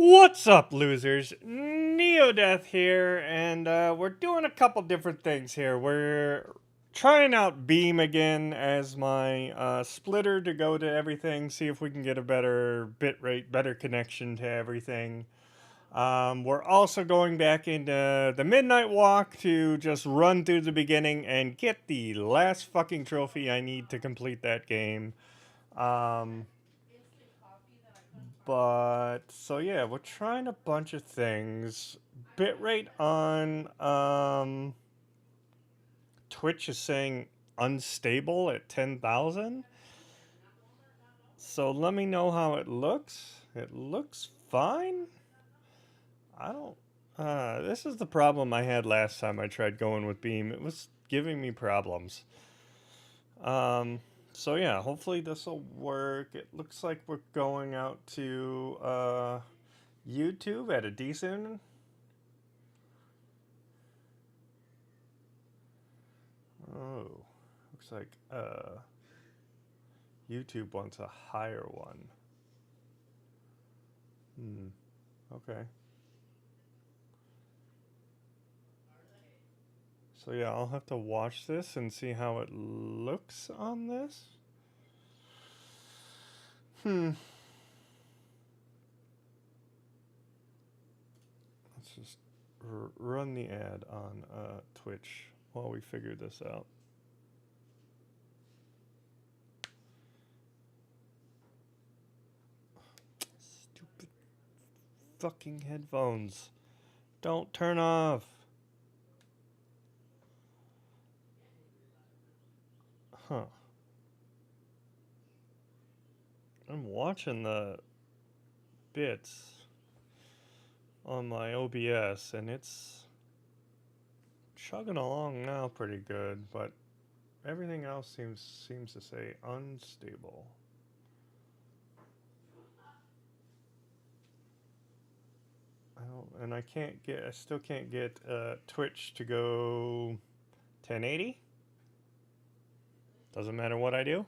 What's up, losers? Neo-deth here, and we're doing a couple different things here. We're trying out Beam again as my splitter to go to everything, see if we can get a better bitrate, better connection to everything. We're also going back into the Midnight Walk to just run through the beginning and get the last fucking trophy I need to complete that game. Um, but so yeah, we're trying a bunch of things. Bitrate on Twitch is saying unstable at 10,000. So let me know how it looks. It looks fine. I don't this is the problem I had last time I tried going with Beam. It was giving me problems. Um so yeah, hopefully this will work. It looks like we're going out to YouTube at a decent. Oh, looks like YouTube wants a higher one. Okay. So yeah, I'll have to watch this and see how it looks on this. Let's just run the ad on Twitch while we figure this out. Stupid fucking headphones. Don't turn off. Huh. I'm watching the bits on my OBS and it's chugging along now pretty good, but everything else seems to say unstable. I still can't get Twitch to go 1080. Doesn't matter what I do.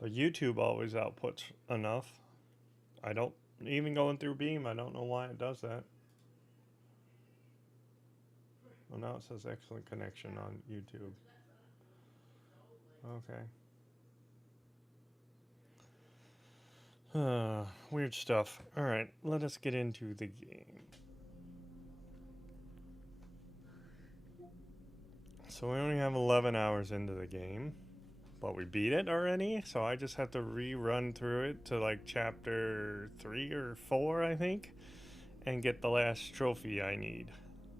But YouTube always outputs enough. I don't, even going through Beam, I don't know why it does that. Well, now it says excellent connection on YouTube. Okay. Weird stuff. Alright, let us get into the game. So we only have 11 hours into the game. But we beat it already, so I just have to rerun through it to like chapter 3 or 4, I think, and get the last trophy I need.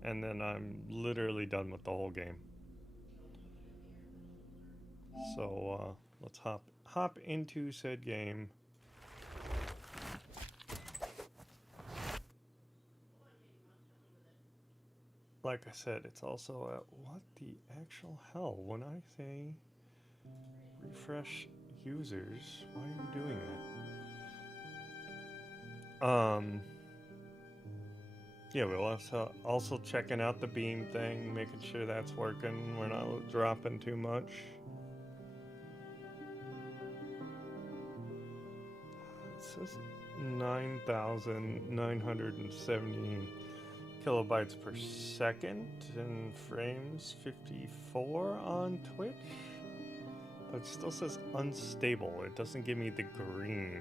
And then I'm literally done with the whole game. So let's hop into said game. Like I said, it's also at what the actual hell? When I say refresh users, why are you doing that? Yeah, we'll also checking out the beam thing, making sure that's working. We're not dropping too much. It says 9,970 kilobytes per second and frames 54 on Twitch. But it still says unstable. It doesn't give me the green.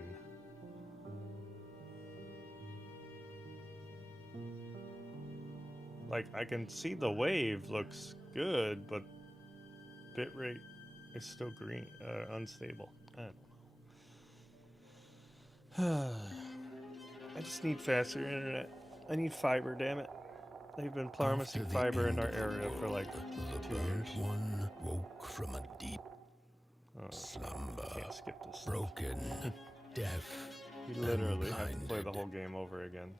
Like, I can see the wave looks good, but bitrate is still green, unstable. I don't know. I just need faster internet. I need fiber, damn it. They've been promising fiber in our area for like 2 years. One woke from a deep slumber, can't skip this broken, deaf. You literally have to play the whole game over again.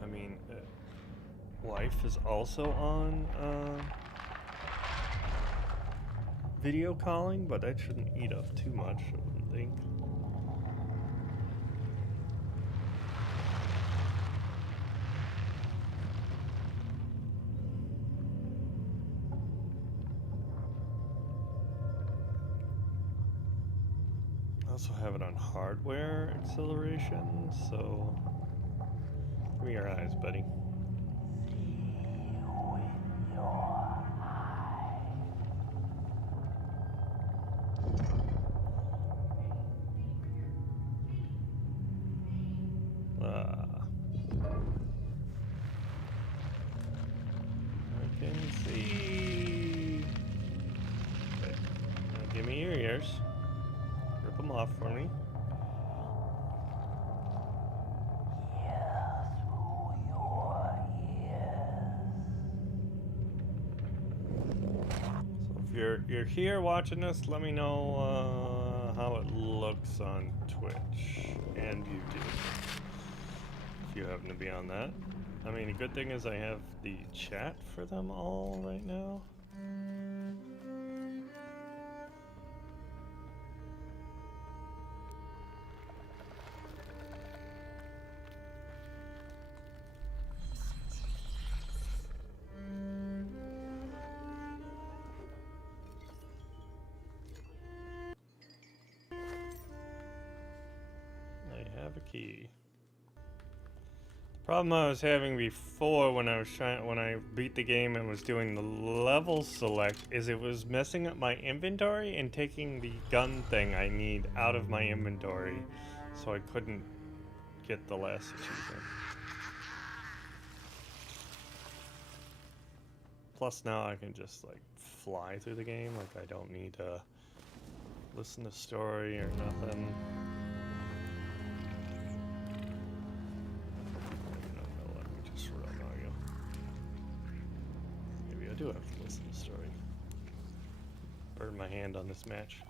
I mean, Life is also on video calling, but that shouldn't eat up too much, I wouldn't think. also have it on hardware acceleration, so give me your eyes, buddy. I can see. Okay. Now give me your ears. Rip them off for me. So if you're here watching this, let me know how it looks on Twitch and YouTube. If you happen to be on that. I mean, a good thing is I have the chat for them all right now. I have a key. Problem I was having before when I beat the game and was doing the level select is it was messing up my inventory and taking the gun thing I need out of my inventory, so I couldn't get the last achievement. Plus now I can just like fly through the game, like I don't need to listen to story or nothing. I do have to listen to the story. Burn my hand on this match.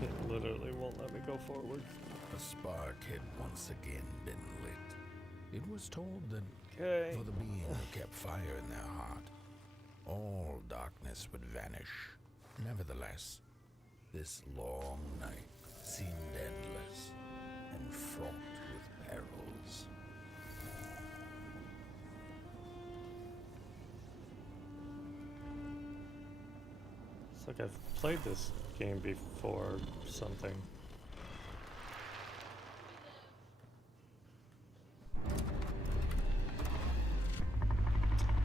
It literally won't let me go forward. A spark had once again been lit. It was told that Okay. for the being who kept fire in their heart, all darkness would vanish. Nevertheless, this long night seemed endless and fraught with perils. It's like I've played this game before or something.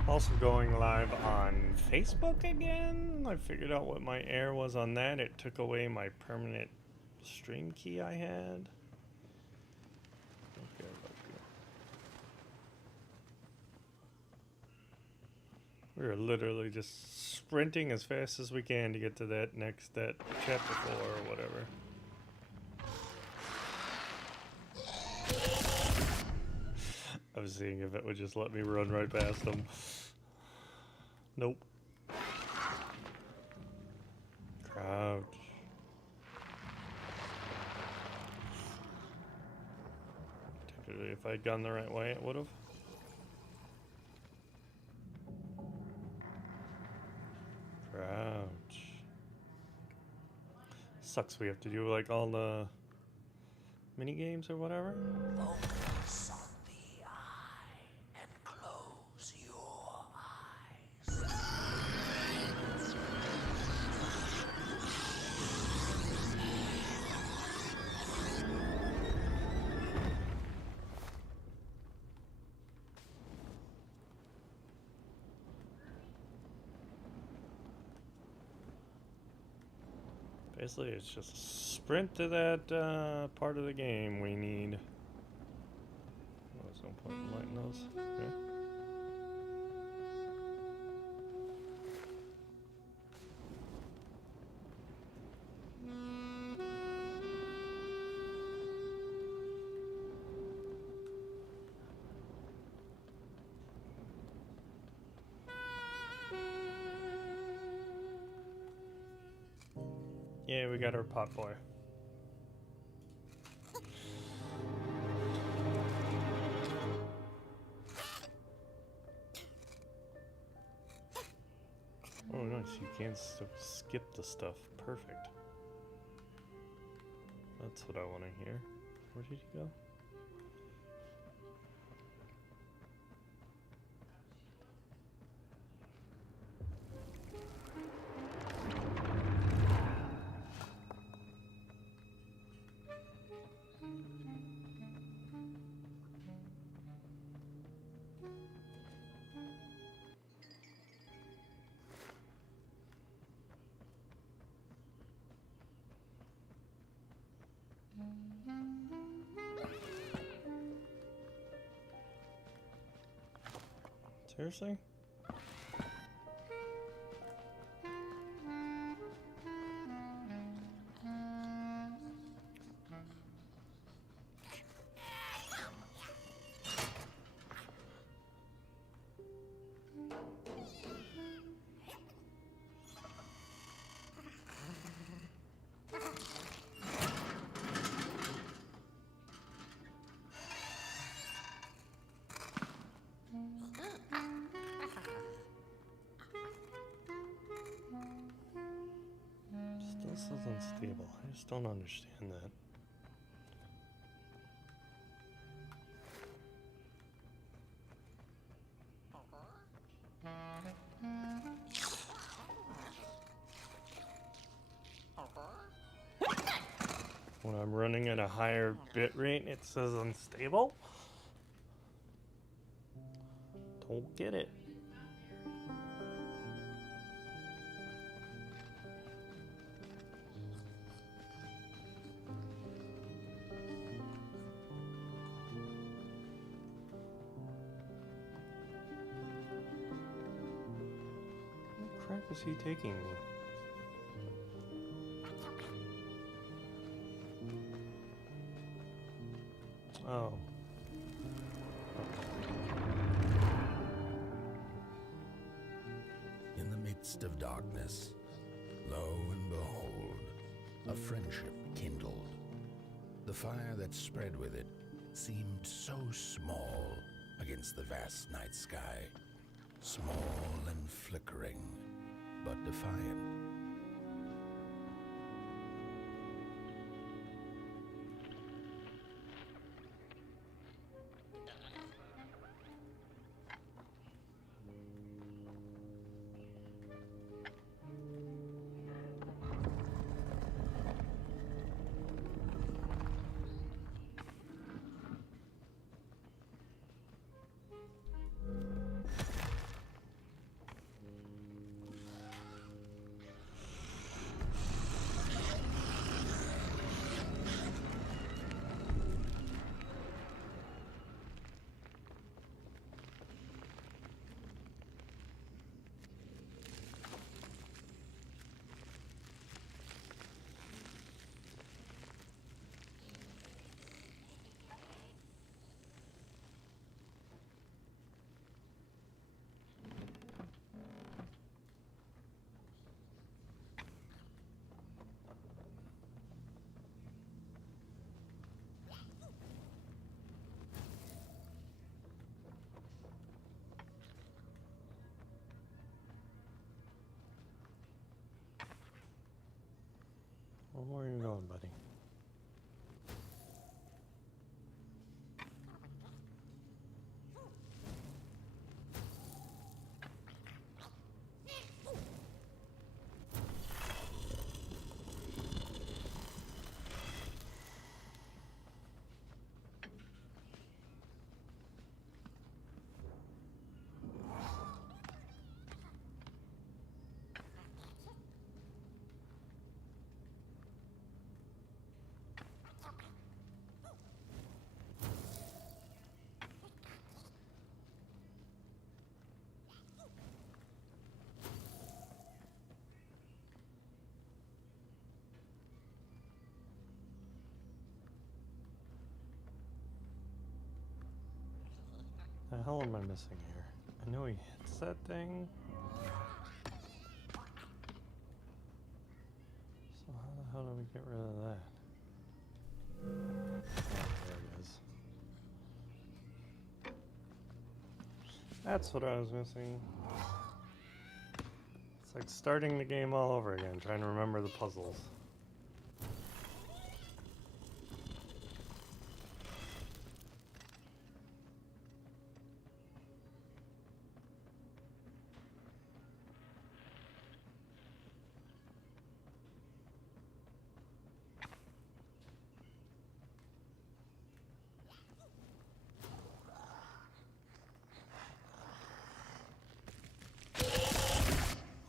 Also going live on Facebook again. I figured out what my error was on that. It took away my permanent stream key I had. Okay, we're literally just sprinting as fast as we can to get to that chapter 4 or whatever. I was seeing if it would just let me run right past them. Nope. Crouch. Technically, if I'd gone the right way, it would have. Crouch. Sucks we have to do like all the mini games or whatever. Focus on the eye and close your eyes. Basically, it's just a sprint to that part of the game we need. Oh, there's no point in lighting those. Okay. Yeah, we got our pot boy. Oh, nice. You can't skip the stuff. Perfect. That's what I want to hear. Where did he go? Seriously? Still says unstable. I just don't understand that. When I'm running at a higher bit rate, it says unstable? Don't get it. Where the crap is he taking me? Oh. In the midst of darkness, lo and behold, a friendship kindled. The fire that spread with it seemed so small against the vast night sky, small and flickering, but defiant. Where are you going, buddy? The hell am I missing here? I know he hits that thing. So how the hell do we get rid of that? Oh, there it is. That's what I was missing. It's like starting the game all over again, trying to remember the puzzles.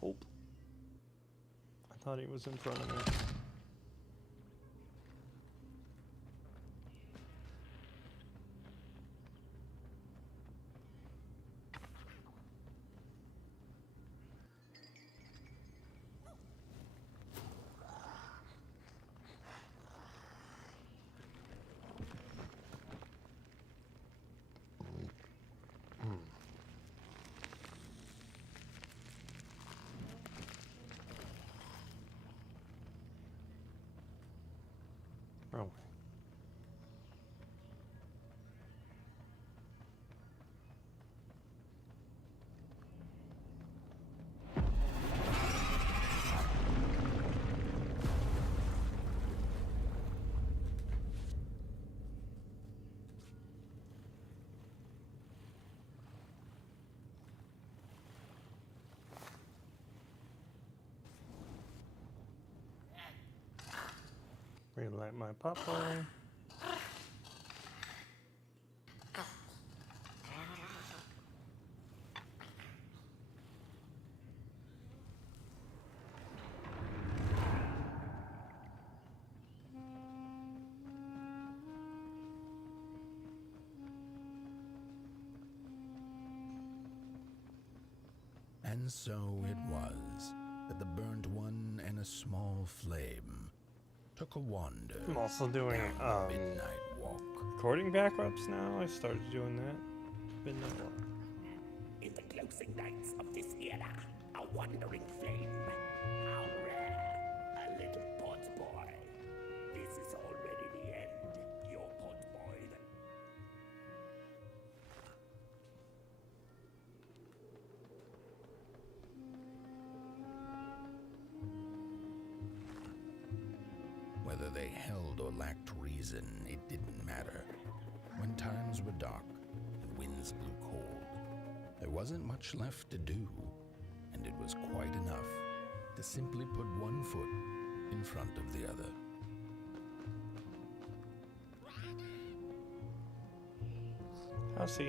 Hope. I thought he was in front of me. Wrong way. Relight my popcorn. And so it was that the burnt one and a small flame took a wander I'm also doing down the midnight walk. recording backups now. I started doing that. Been that long. In the closing nights of this era, a wandering flame. How rare. A little pot boy. This is already the end. Your pot boy. Whether they held or lacked reason, it didn't matter. When times were dark and winds blew cold, there wasn't much left to do, and it was quite enough to simply put one foot in front of the other. How's he?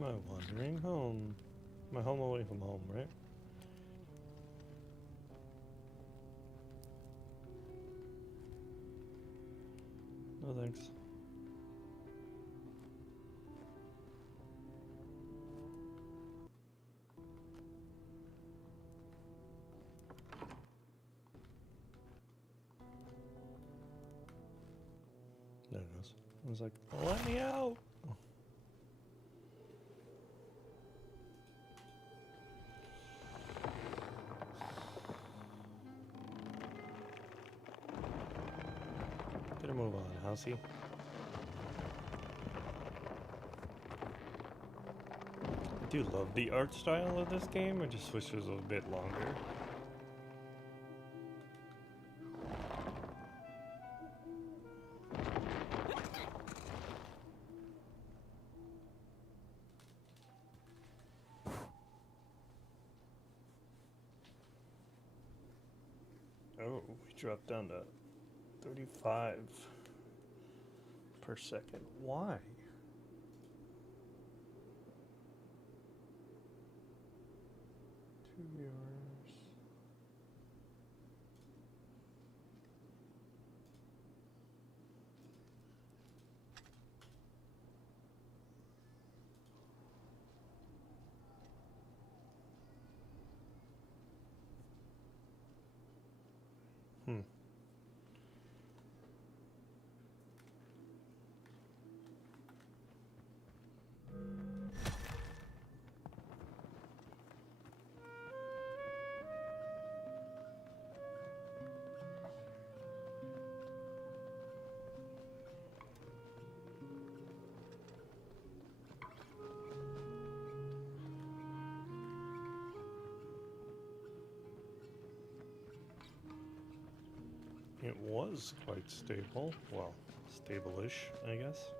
My wandering home. My home away from home, right? No thanks. There it goes. I was like, let me out! Better move on, Housey. I do love the art style of this game. I just wish it was a bit longer. Oh, we dropped down to 35 per second. Why? 2 viewers. Hmm. It was quite stable. Well, stable-ish, I guess.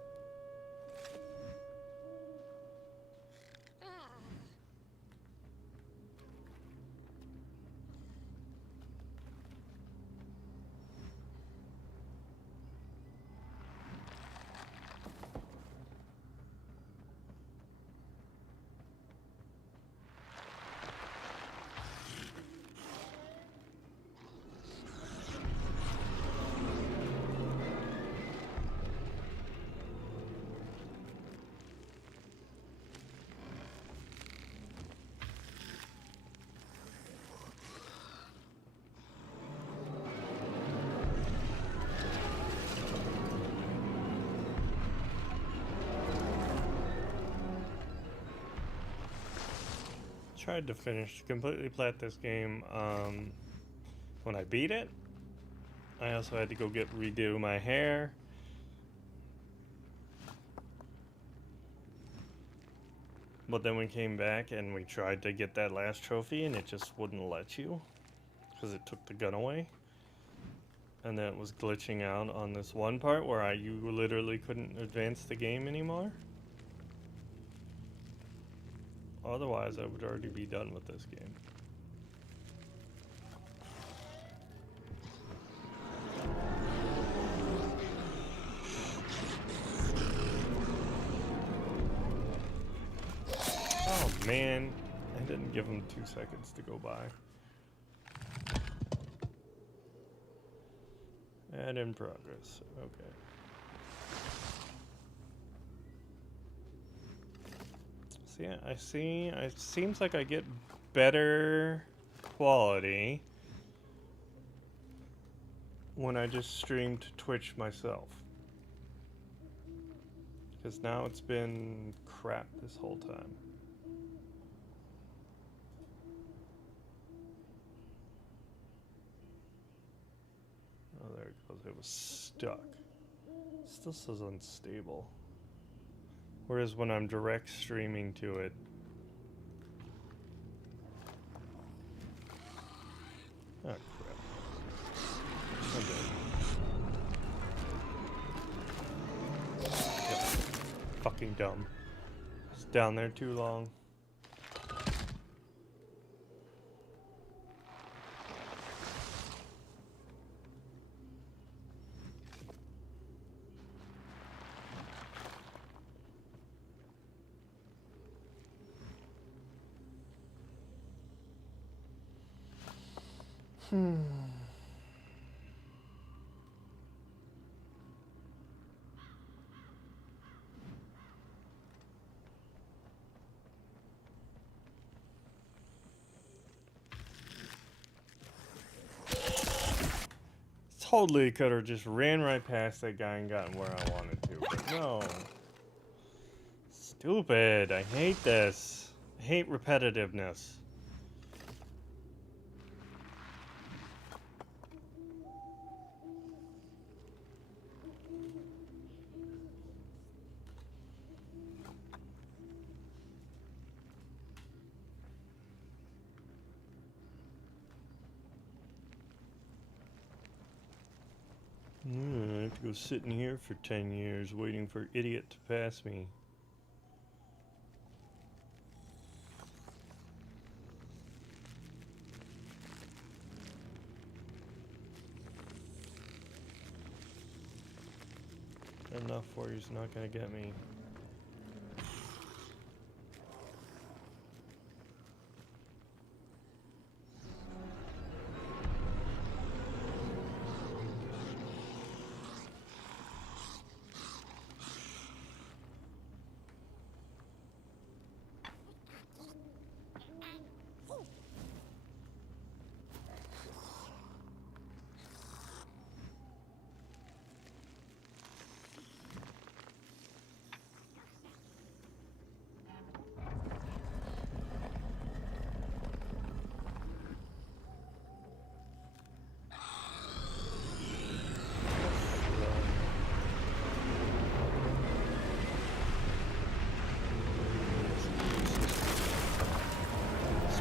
tried to completely plat this game. When I beat it, I also had to go redo my hair. But then we came back and we tried to get that last trophy and it just wouldn't let you because it took the gun away. And then it was glitching out on this one part where you literally couldn't advance the game anymore. Otherwise, I would already be done with this game. Oh man, I didn't give him 2 seconds to go by. Add in progress, okay. See, it seems like I get better quality when I just stream to Twitch myself. Because now it's been crap this whole time. Oh, there it goes. It was stuck. Still says unstable. Whereas when I'm direct streaming to it, oh crap. I'm dead. Yep. Fucking dumb. It's down there too long. Totally could have just ran right past that guy and gotten where I wanted to, but no. Stupid. I hate this. I hate repetitiveness. I have to go sit in here for 10 years waiting for idiot to pass me. Enough where he's not gonna get me.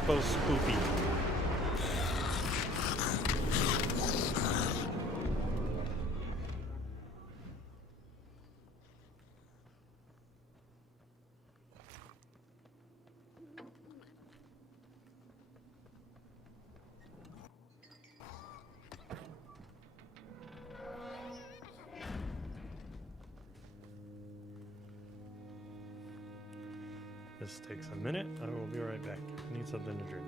So spoopy. This takes a minute. I will be right back. I need something to drink.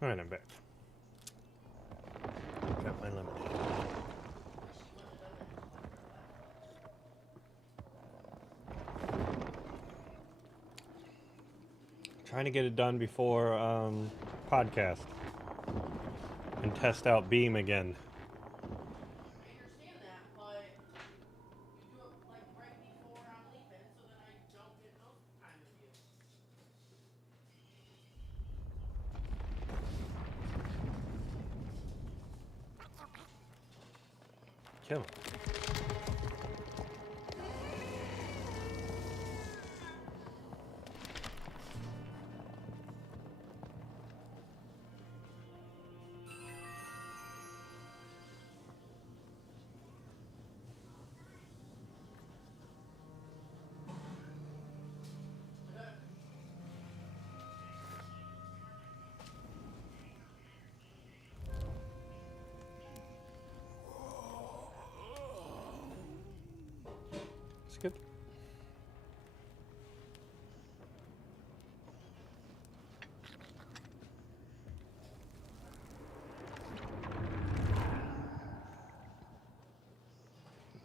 Alright, I'm back. Got my lemonade. Trying to get it done before podcast and test out Beam again. I understand that, but you do it like right before I'm leaving, so then I don't get no time with you. Kill him. It's good.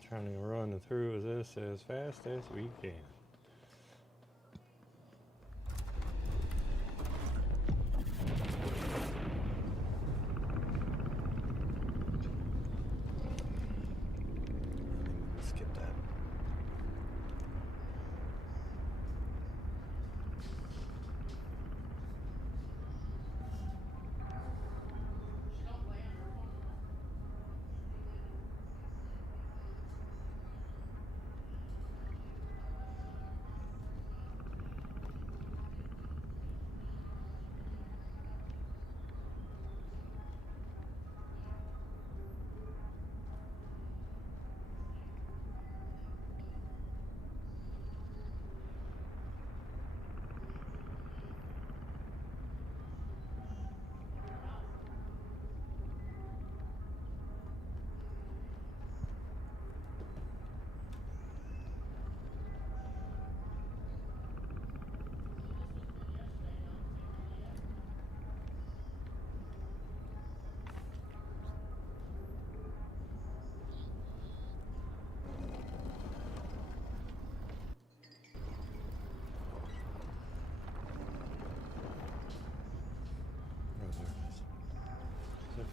Trying to run through this as fast as we can. Skip that. She don't play on her phone no more.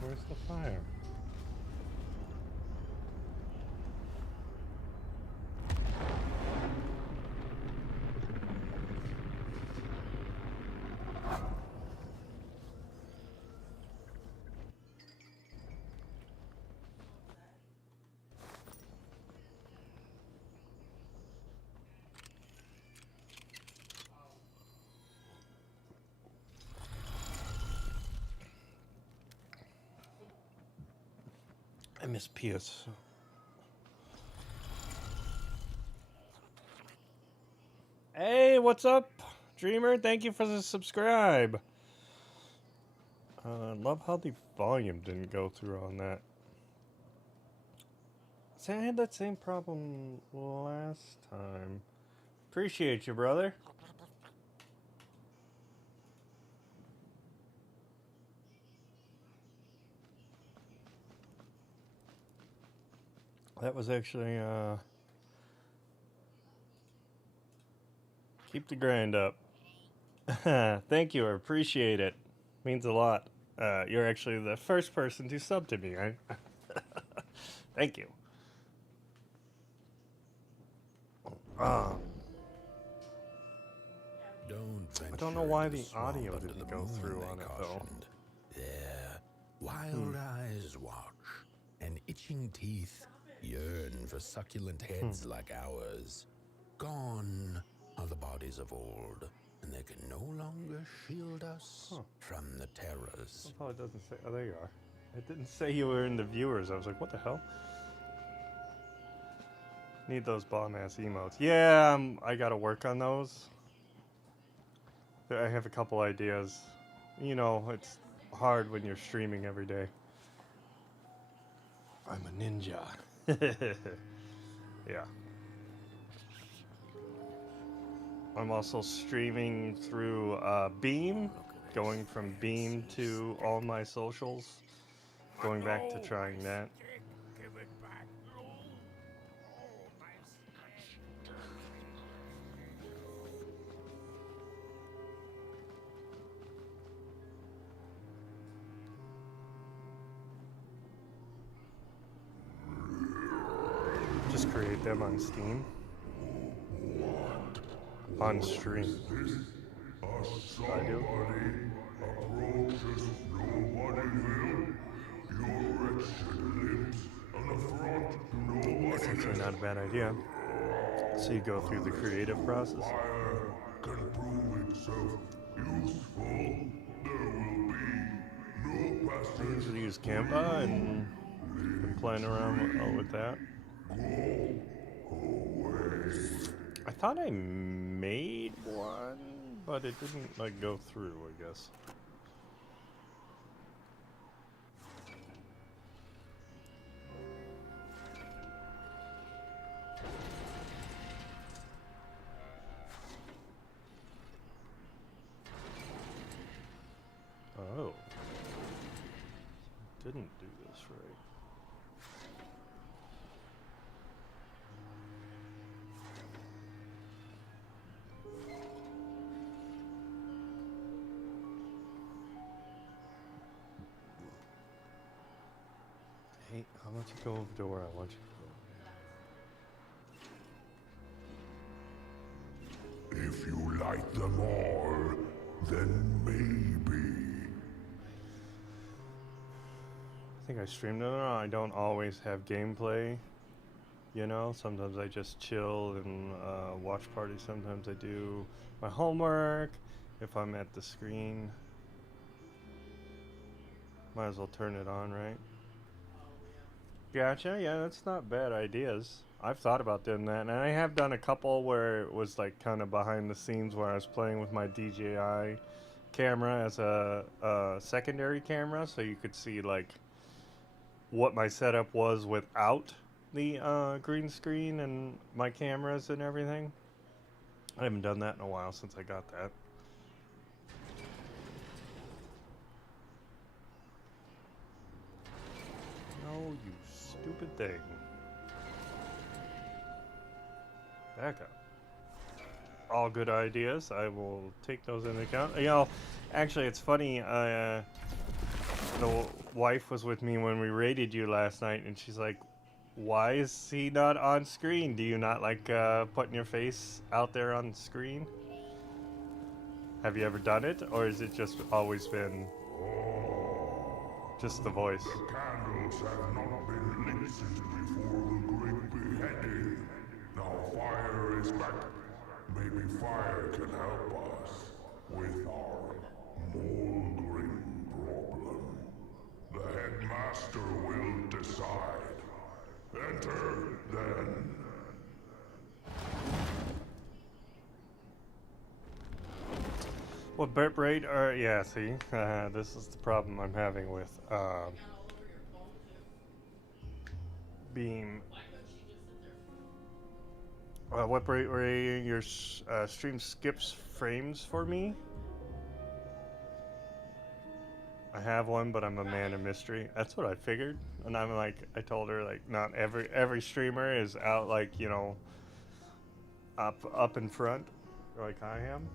Where's the fire? I miss Pius. Hey, what's up, Dreamer? Thank you for the subscribe. Love how the volume didn't go through on that. See, I had that same problem last time. Appreciate you, brother. That was actually, keep the grind up. Thank you, I appreciate it. Means a lot. You're actually the first person to sub to me. Thank you. Don't I don't know venture why into the swamp audio under didn't the go moon, through they on it, though. cautioned. There, wild eyes watch, and itching teeth yearn for succulent heads like ours. Gone are the bodies of old, and they can no longer shield us from the terrors. Oh, it doesn't say. Oh, there you are. It didn't say you were in the viewers. I was like, what the hell? Need those bomb ass emotes. Yeah, I gotta work on those. I have a couple ideas. You know, it's hard when you're streaming every day. I'm a ninja. Yeah. I'm also streaming through Beam going from Beam to all my socials. Going back to trying that. Give it back. Oh, nice. Just create them on Steam. On stream. I do. Approaches Nobodyville. Your wretched limbs an affront to It's nobody. actually not a bad idea. So you go through the creative process. Fire can prove itself useful. There will be no I passage. usually use Canva and been playing around with that. I thought I made one, but it didn't like go through, I guess. Oh. Didn't do this right. Hey, how about you go over to where I want you to go? If you like them all, then maybe. I think I streamed it. I don't always have gameplay. You know, sometimes I just chill and watch parties. Sometimes I do my homework. If I'm at the screen, might as well turn it on, right? Gotcha. Yeah, that's not bad ideas. I've thought about doing that, and I have done a couple where it was like kind of behind the scenes where I was playing with my DJI camera as a secondary camera, so you could see like what my setup was without the green screen and my cameras and everything. I haven't done that in a while since I got that. No, you stupid thing. Back up. All good ideas. I will take those into account. You know, actually, it's funny. The wife was with me when we raided you last night, and she's like, "Why is he not on screen? Do you not like putting your face out there on screen? Have you ever done it, or is it just always been just the voice?" The candles have not been lit since before the great beheading. Now fire is back. Maybe fire can help us with our moldering problem. The headmaster will decide. Enter, then. What birth rate? Yeah, see, this is the problem I'm having with Beam. What rate your stream skips frames for me? I have one, but I'm a man of mystery. That's what I figured, and I'm like, I told her like, not every streamer is out like, you know, up in front, like I am.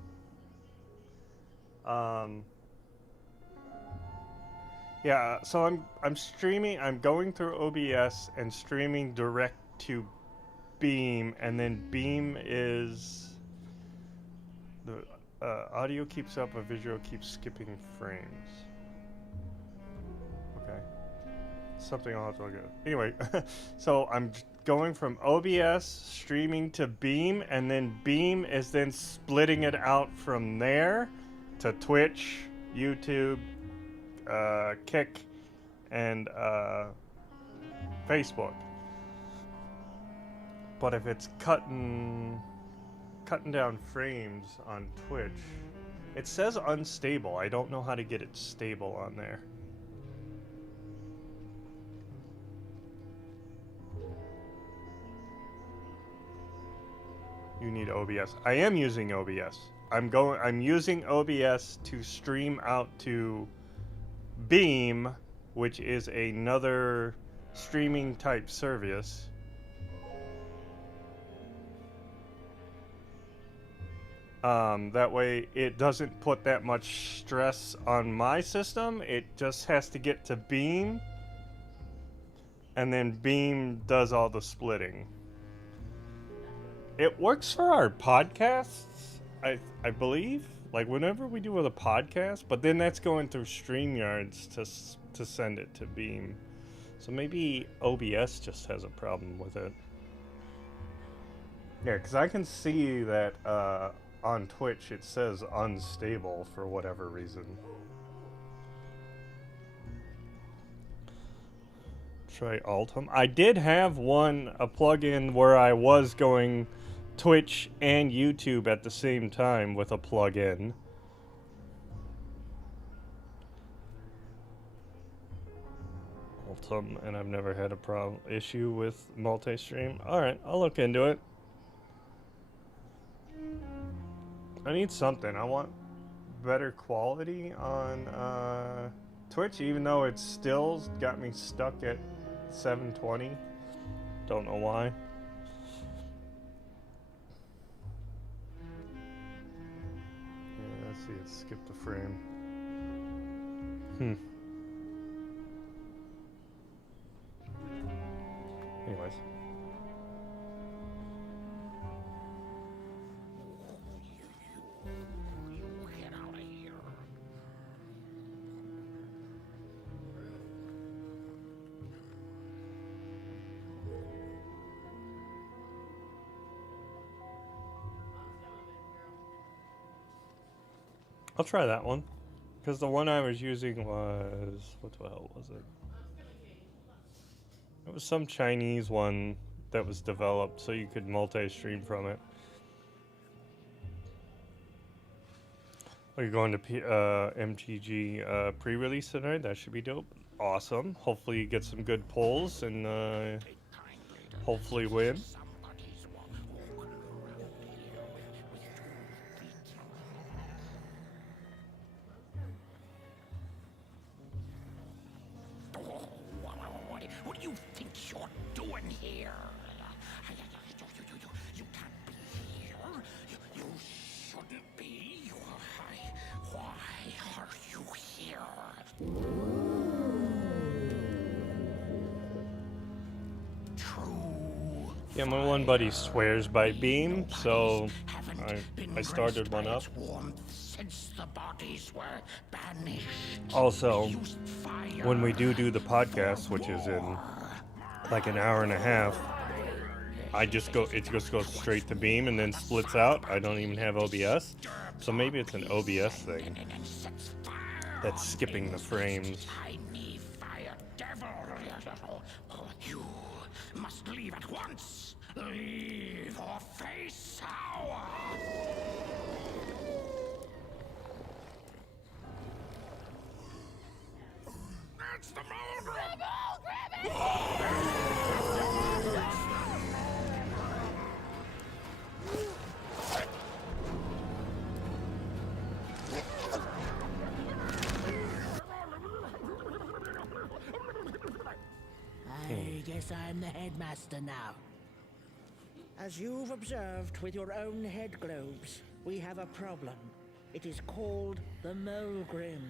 Yeah, so I'm streaming. I'm going through OBS and streaming direct to Beam, and then Beam is the audio keeps up, but visual keeps skipping frames. Okay, something I'll have to look at. Anyway, so I'm going from OBS streaming to Beam, and then Beam is then splitting it out from there to Twitch, YouTube, Kick, and Facebook. But if it's cutting down frames on Twitch, it says unstable. I don't know how to get it stable on there. You need OBS. I am using OBS. I'm using OBS to stream out to Beam, which is another streaming type service. That way it doesn't put that much stress on my system. It just has to get to Beam, and then Beam does all the splitting. It works for our podcasts, I believe. Like whenever we do a podcast, but then that's going through StreamYards to send it to Beam. So maybe OBS just has a problem with it. Yeah, because I can see that on Twitch it says unstable for whatever reason. Try Altum. I did have a plugin where I was going Twitch and YouTube at the same time with a plugin. Altum, and I've never had a issue with multi-stream. Alright, I'll look into it. I need something. I want better quality on Twitch, even though it's still got me stuck at 720. Don't know why. Yeah, let's see, it skipped a frame. Anyways. Get out of here. I'll try that one. Because the one I was using was... What the hell was it? It was some Chinese one that was developed so you could multi-stream from it. We're going to MTG pre-release tonight. That should be dope. Awesome. Hopefully you get some good polls and hopefully win. What do you think you're doing here? You can't be here. You shouldn't be. Why are you here? True. Yeah, my one buddy swears by Beam, so I started one up. Since the bodies were banished. Also, when we do the podcast, which is in like an hour and a half, it just goes straight to Beam and then splits out. I don't even have OBS, so maybe it's an OBS thing that's skipping the frames. Tiny fire devil. You must leave at once. Leave or face sour. It's the I guess I'm the headmaster now. As you've observed with your own head globes, we have a problem. It is called the Mulgrim.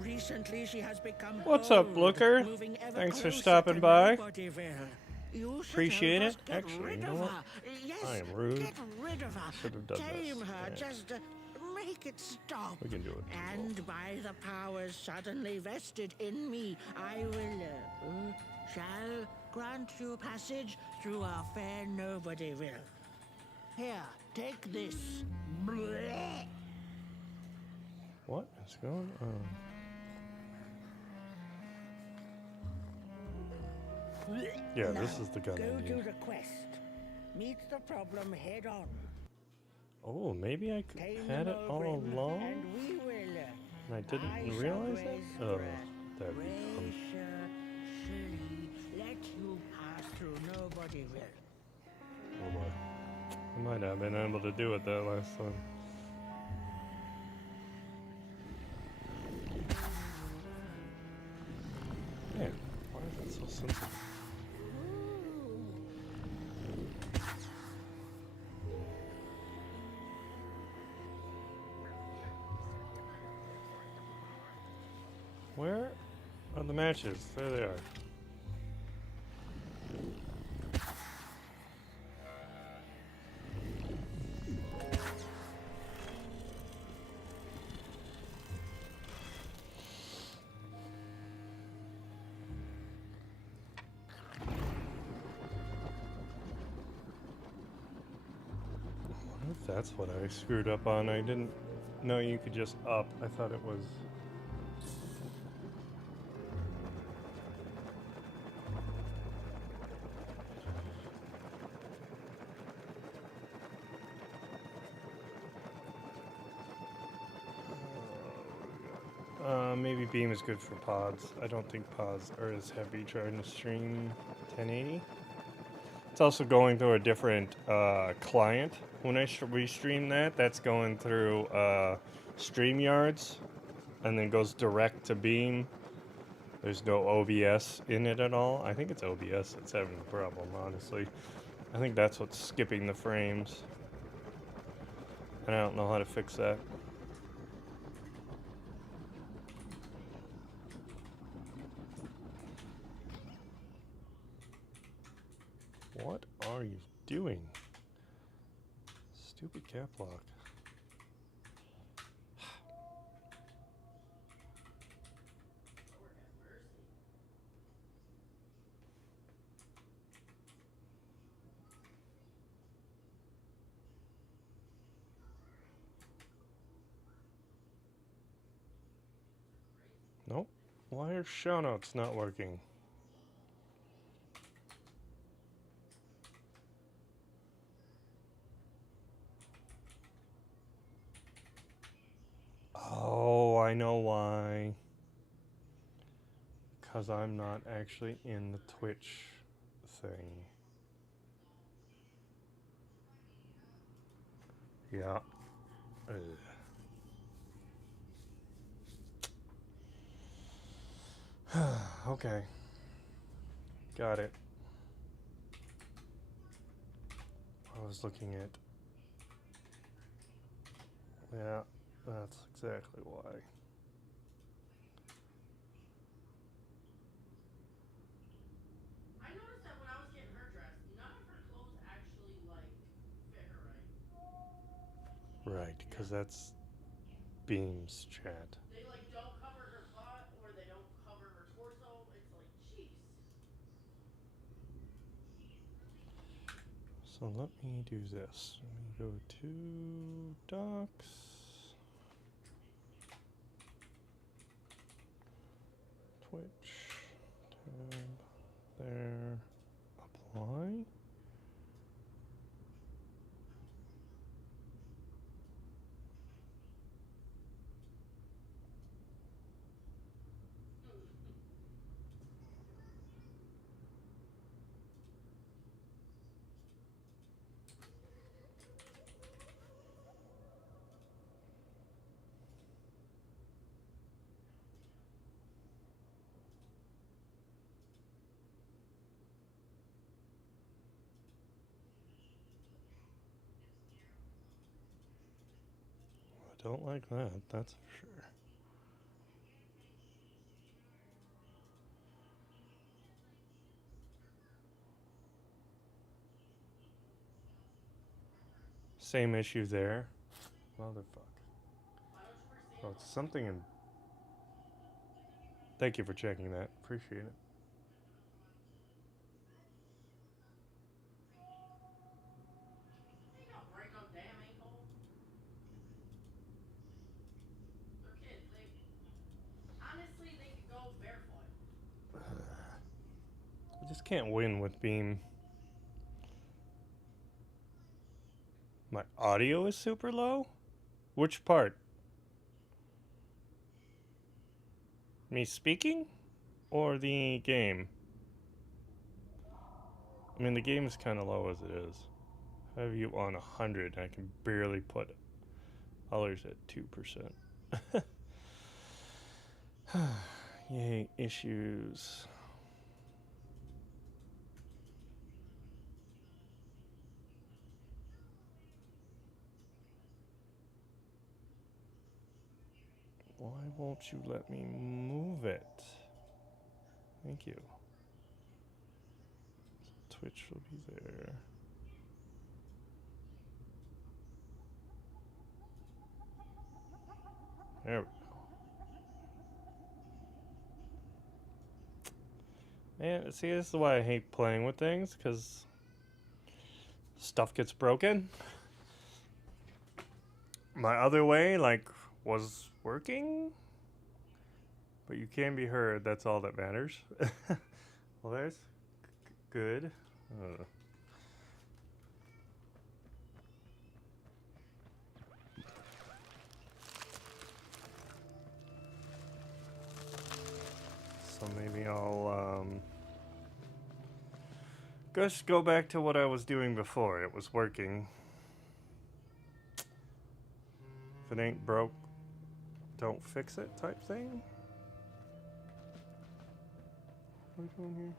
Recently, she has become What's up, bold, Looker? moving ever Thanks for closer stopping to by. Nobodyville. You should Appreciate help it. us get Actually, rid you know of what? her. Yes, I am rude. Get rid of her. Should have done Tame this. her. Yeah. Just make it stop. We can do it. And by the powers suddenly vested in me, I will shall grant you passage through our fair Nobodyville. Here, take this. Blech. What is going on? Yeah, Now, this is the gun go I do need. the quest. Meet the problem head on. Oh, maybe I Tame had the it all Mulgrim, along? and we will. And I I didn't shall realize that? raise Oh, breath, that'd be dumb. graciously let you pass through Nobodyville. Oh boy. I might have been able to do it that last time. Man, why is that so sensitive? Where are the matches? There they are. I wonder if that's what I screwed up on. I didn't know you could just up. I thought it was... maybe beam is good for pods. I don't think pods are as heavy trying to stream 1080. It's also going through a different client. When I restream that, that's going through StreamYards and then goes direct to Beam. There's no OBS in it at all. I think it's OBS that's having the problem, honestly. I think that's what's skipping the frames. And I don't know how to fix that. What are you doing? Stupid cap lock. Nope. Why are show notes not working? Oh, I know why. Because I'm not actually in the Twitch thing. Yeah. Okay. Got it. I was looking at... Yeah, that's exactly why. I noticed that when I was getting her dressed, none of her clothes actually like fit her right. Right, because that's Beam's chat. They like don't cover her butt or they don't cover her torso. It's like, jeez. So let me do this. Let me go to docs. Twitch. Tab. There. Apply. I don't like that, that's for sure. Same issue there. Motherfucker. Oh, it's something in... Thank you for checking that. Appreciate it. They don't break no damn ankle. They're kids. They honestly they could go barefoot. I just can't win with Beam. My audio is super low? Which part? Me speaking? Or the game? I mean, the game is kind of low as it is. I have you on 100. I can barely put others at 2%. Yay, issues. Why won't you let me move it? Thank you. Twitch will be there. There we go. Man, see, this is why I hate playing with things, because stuff gets broken. My other way, like, was working, but you can be heard. That's all that matters. Well, there's good. So maybe I'll just go back to what I was doing before. It was working. If it ain't broke, don't fix it type thing. What are we doing here?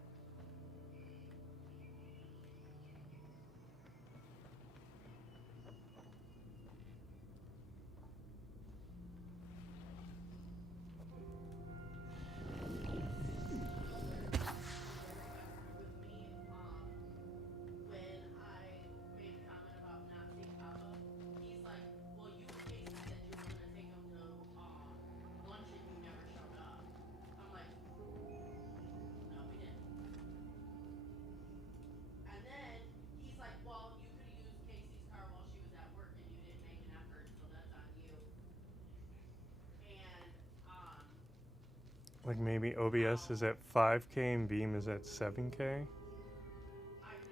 When I made a comment about not seeing Papa, he's like, well, you and Casey said you were going to take him to lunch and you never showed up. I'm like, no, we didn't. And then he's like, well, you could have used Casey's car while she was at work and you didn't make an effort, so that's on you. And, Like maybe OBS is at 5K and Beam is at 7K. I could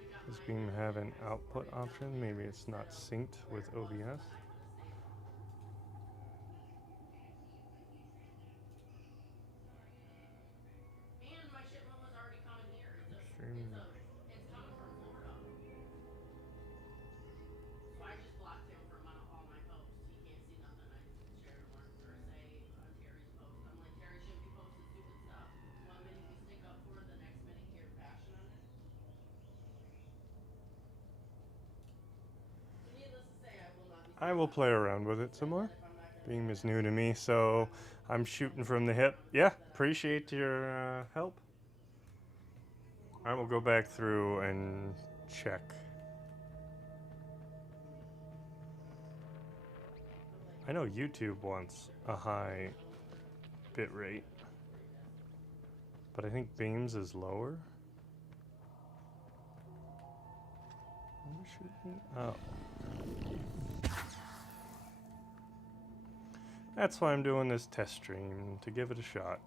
have got Does mine Beam done have and an I just output recorded down option? here Maybe it's not instead of synced where with it was, OBS. I would have saved. And my shipment was already coming here. Stream. It's coming from Florida. So I just blocked him from all my posts. He can't see nothing I share or say on Terry's post. I'm like, Terry shouldn't be posting stupid stuff. One minute you stick up for it, the next minute you're bashing on it. So needless to say, I will not be. I will play around with it some more. Beam is new to me, so I'm shooting from the hip. Yeah, appreciate your help. I will go back through and check. I know YouTube wants a high bit rate, but I think Beam's is lower. Am I shooting? Oh. That's why I'm doing this test stream, to give it a shot.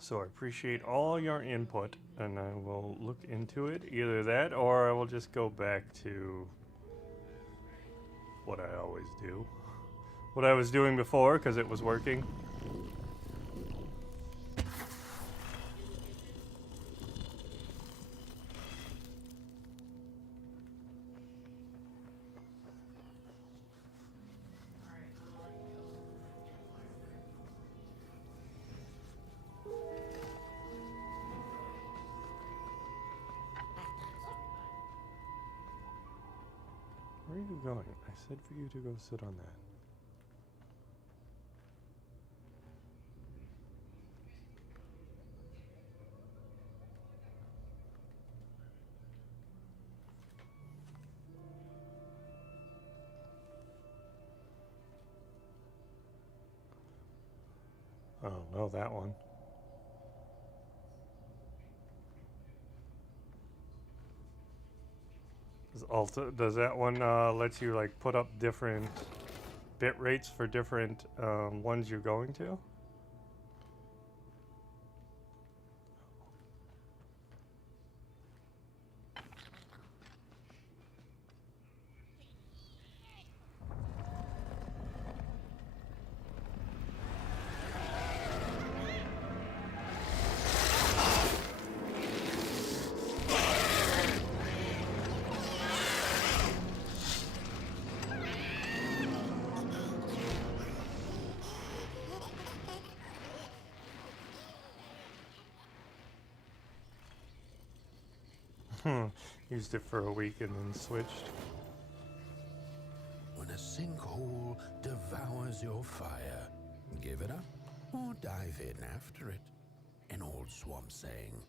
So I appreciate all your input, and I will look into it. Either that, or I will just go back to what I always do. What I was doing before, because it was working. Where are you going? I said for you to go sit on that. Oh, no, that one. Does that one let you like put up different bit rates for different ones you're going to? Used it for a week and then switched. When a sinkhole devours your fire, give it up or dive in after it. An old swamp saying.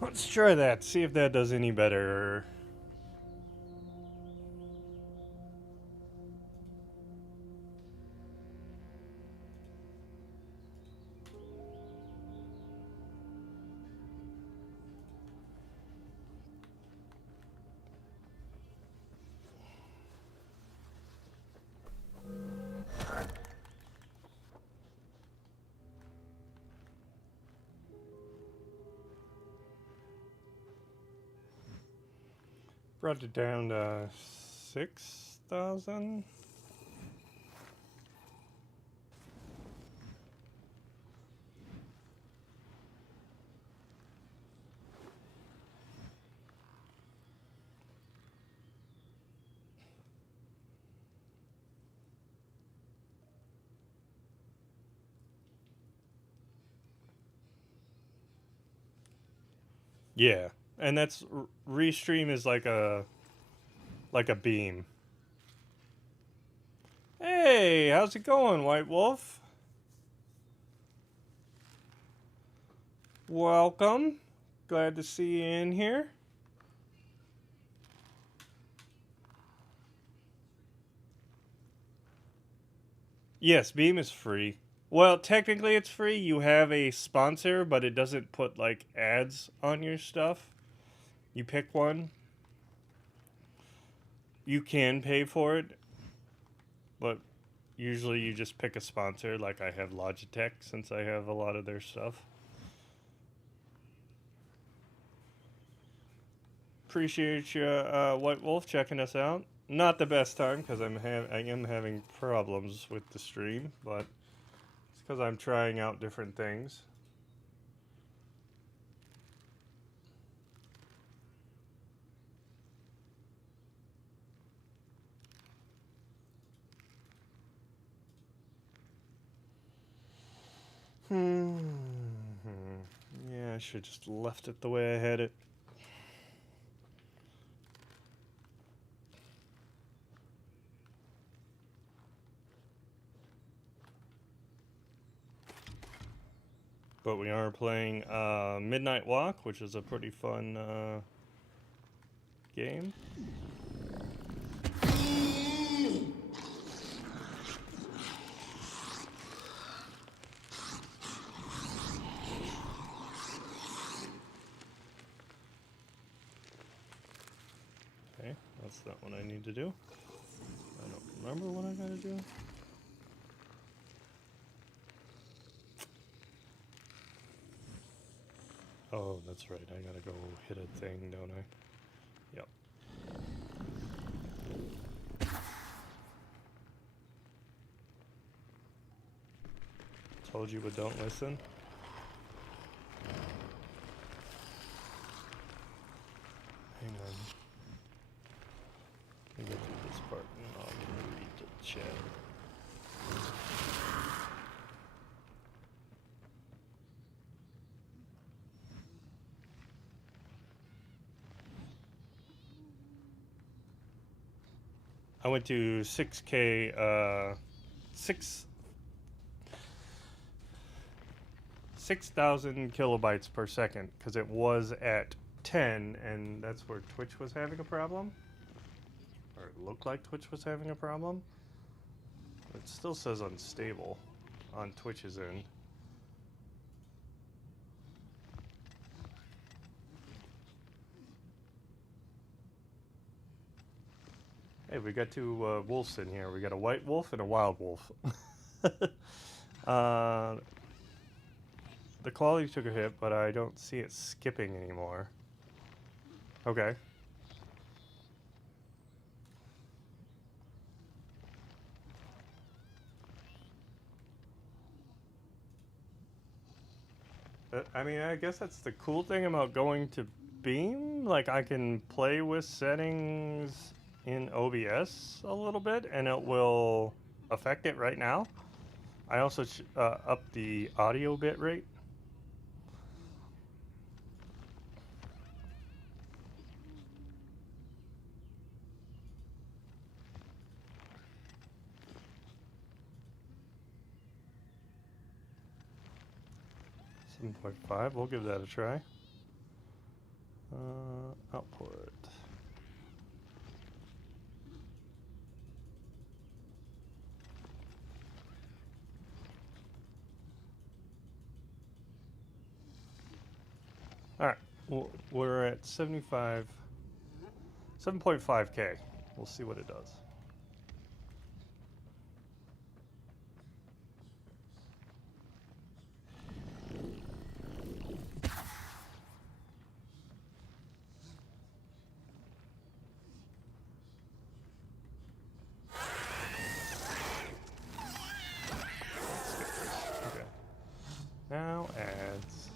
Let's try that. See if that does any better. Brought it down to 6,000. Yeah, and that's restream is like a beam. Hey, how's it going, White Wolf? Welcome. Glad to see you in here. Yes, Beam is free. Well, technically it's free. You have a sponsor, but it doesn't put like ads on your stuff. You pick one. You can pay for it, but usually you just pick a sponsor. Like I have Logitech since I have a lot of their stuff. Appreciate you, White Wolf, checking us out. Not the best time because I am having problems with the stream, but it's because I'm trying out different things. Yeah, I should just left it the way I had it. But we are playing Midnight Walk, which is a pretty fun game. Okay, that's not what I need to do. I don't remember what I gotta do. Oh, that's right. I gotta go hit a thing, don't I? Yep. Told you, but don't listen. Hang on. Let me get through this part and I'll read the chat. I went to 6K, 6,000 kilobytes per second because it was at 10, and that's where Twitch was having a problem. Or it looked like Twitch was having a problem. It still says unstable on Twitch's end. Hey, we got two wolves in here. We got a white wolf and a wild wolf. The quality took a hit, but I don't see it skipping anymore. Okay. I mean, I guess that's the cool thing about going to Beam. Like, I can play with settings in OBS a little bit, and it will affect it right now. I also up the audio bit rate. .5, we'll give that a try. Output. Alright, we're at 7.5K. We'll see what it does. Okay. Now ads.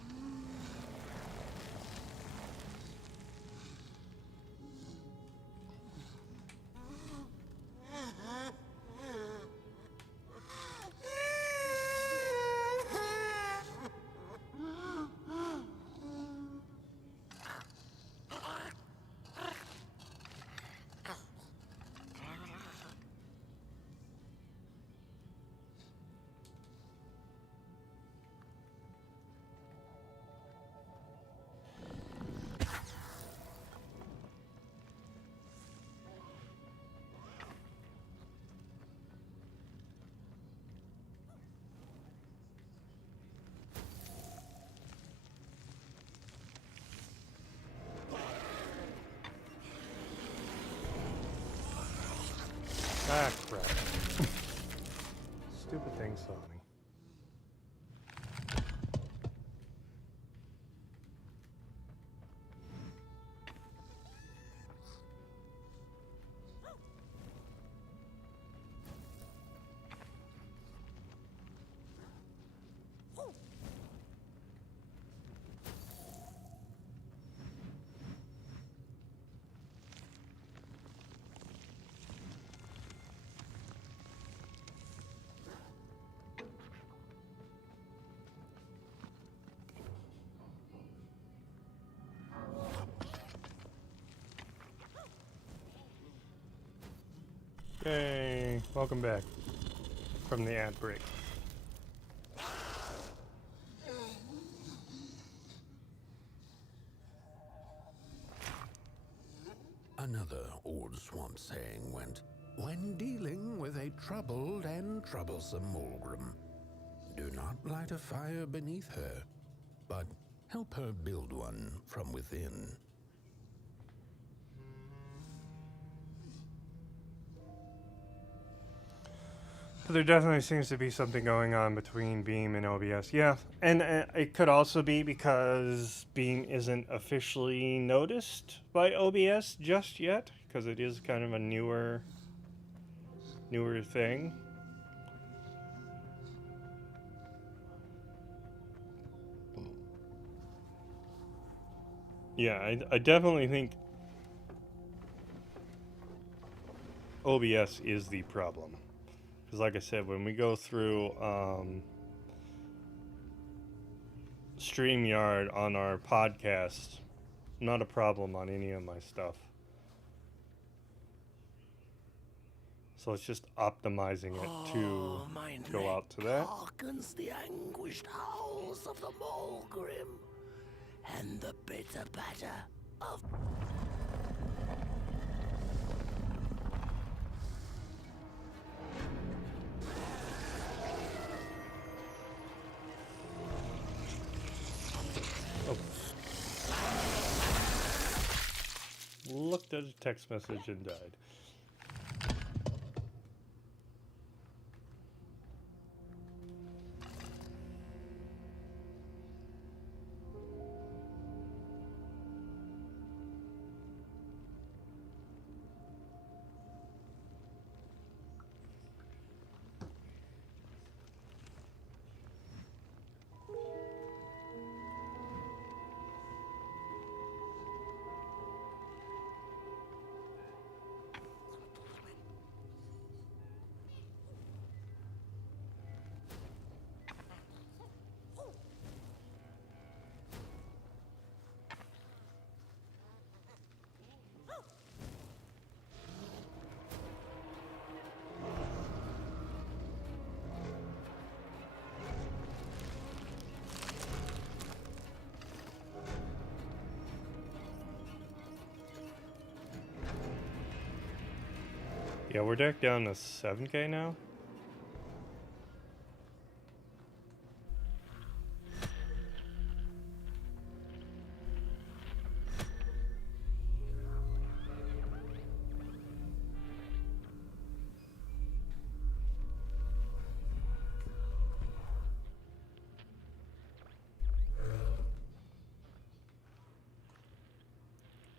Ah, crap. Stupid thing saw me. Yay, welcome back from the ad break. Another old swamp saying went, when dealing with a troubled and troublesome Mulgrim, do not light a fire beneath her, but help her build one from within. But there definitely seems to be something going on between Beam and OBS. Yeah, and it could also be because Beam isn't officially noticed by OBS just yet, because it is kind of a newer thing. Yeah, I definitely think OBS is the problem. Because like I said, when we go through StreamYard on our podcast, not a problem on any of my stuff. So it's just optimizing it to go out to that. Hearkens the anguished howls of the Mulgrim, and the bitter patter of... Looked at a text message and died. Yeah, we're back down to 7K now.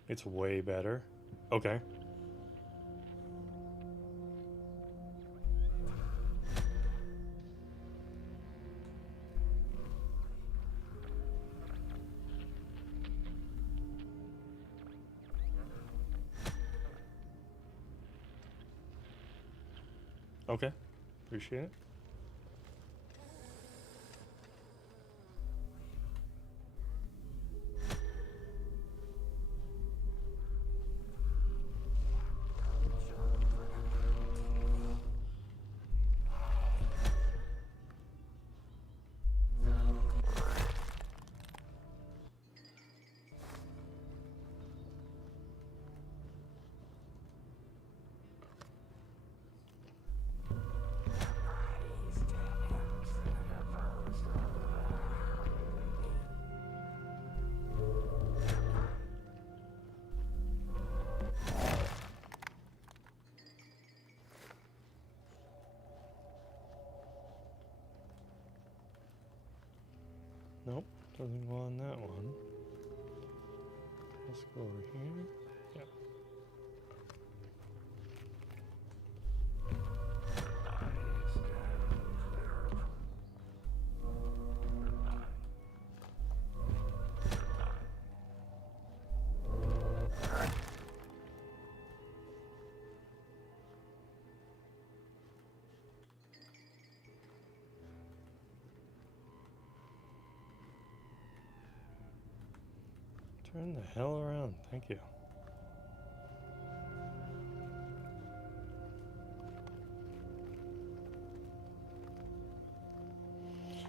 It's way better. Okay. Okay. Appreciate it. Nope, doesn't go on that one. Let's go over here. Yep. Turn the hell around. Thank you.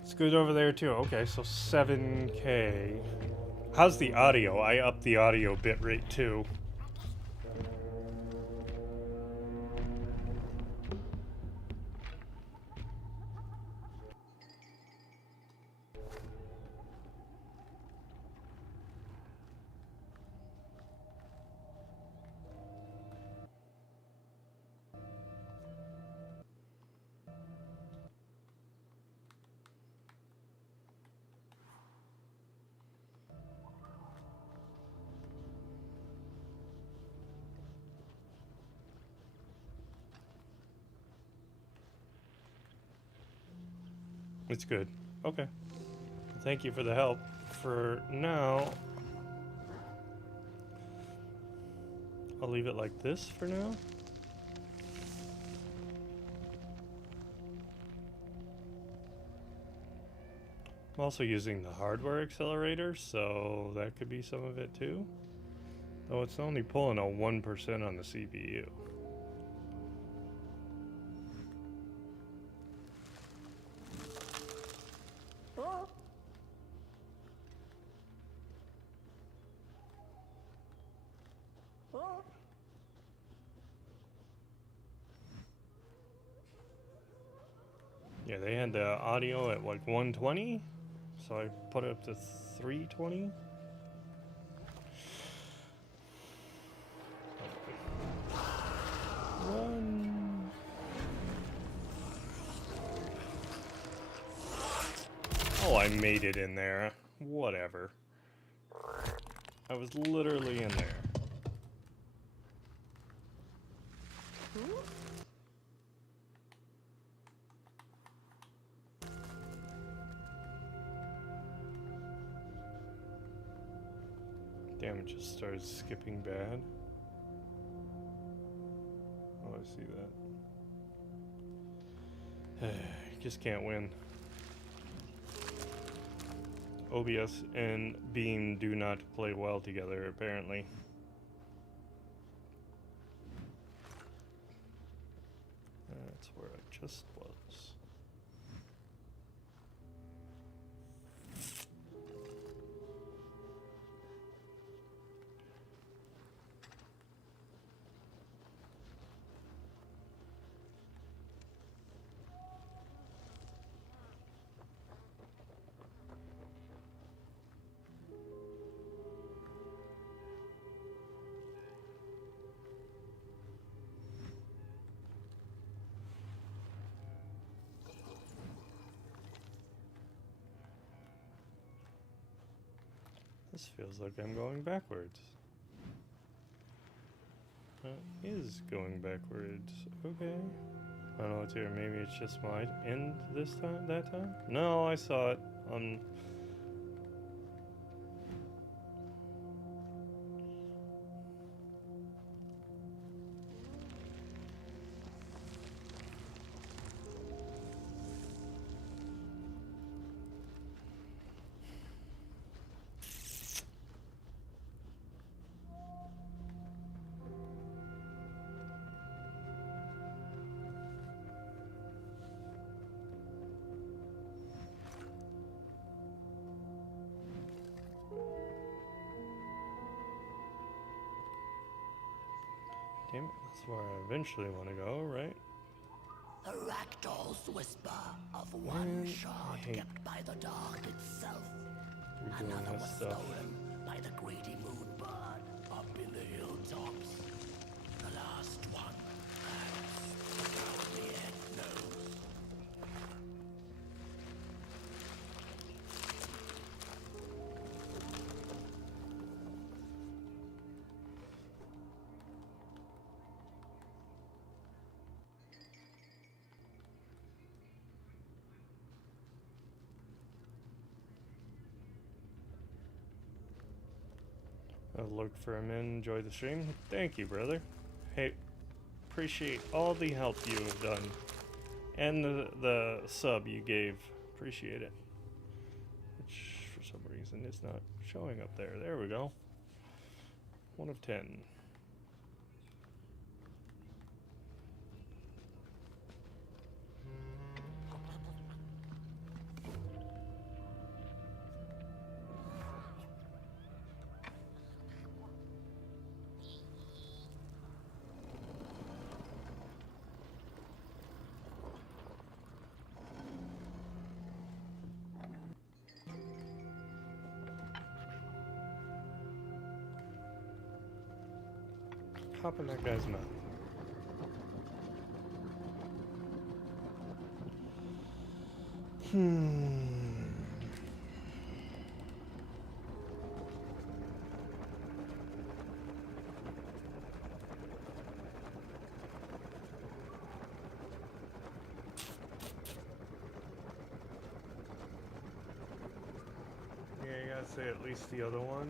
It's good over there too. Okay, so 7K. How's the audio? I upped the audio bitrate too. It's good. Okay. Thank you for the help. For now, I'll leave it like this for now. I'm also using the hardware accelerator, so that could be some of it too. Though it's only pulling a 1% on the CPU. Yeah, they had the audio at like 120, so I put it up to 320. Run. Oh, I made it in there. Whatever. I was literally in there. Damn, it just started skipping bad. Oh, I see that. Just can't win. OBS and Beam do not play well together, apparently. That's where I just was. This feels like I'm going backwards. Is going backwards. Okay. I don't know what's here. Maybe it's just my end this time, that time? No, I saw it on. Damn it, that's where I eventually want to go, right? The ragdoll's whisper of one shard hate kept by the dark itself. redoing Another this was stuff. stolen by the greedy moonbird up in the hilltops. The last one hangs around the head nose. I'll look for him and enjoy the stream. Thank you, brother. Hey, appreciate all the help you have done. And the sub you gave. Appreciate it. Which, for some reason, is not showing up there. There we go. 1 of 10. Hop in that guy's mouth. Yeah, you gotta say at least the other one.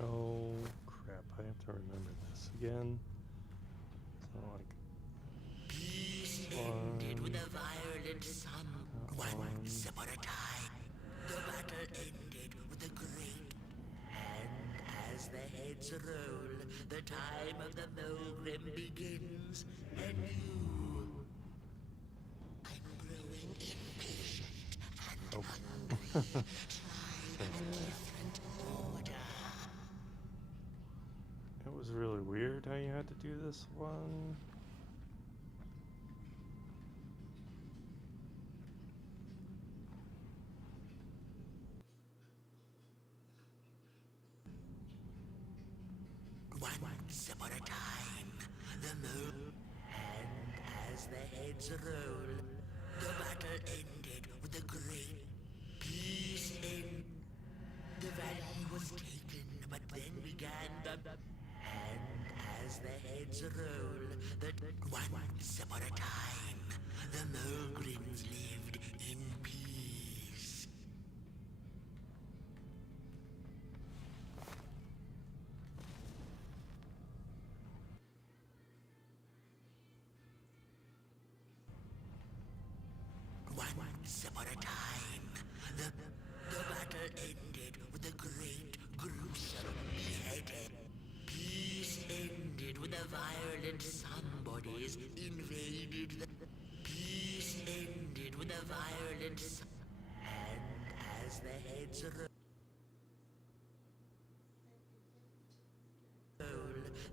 Oh crap! I have to remember this again. So like. Peace ended with a violent sun. Once upon a time, the battle ended with a great. And as the heads roll, the time of the Milgrim begins. And you. I'm growing impatient and hungry. Try a different order. It was really weird how you had to do this one. Once upon a time, the moon. And as the heads roll, the battle ended with a great peace in. The valley was taken, but then began the. And as the heads roll, the. Once upon a time, the Mulgrims lived in peace. Once upon a time, the battle ended with a great gruesome beheading. bodies invaded the peace ended with a violence, and as the heads roll,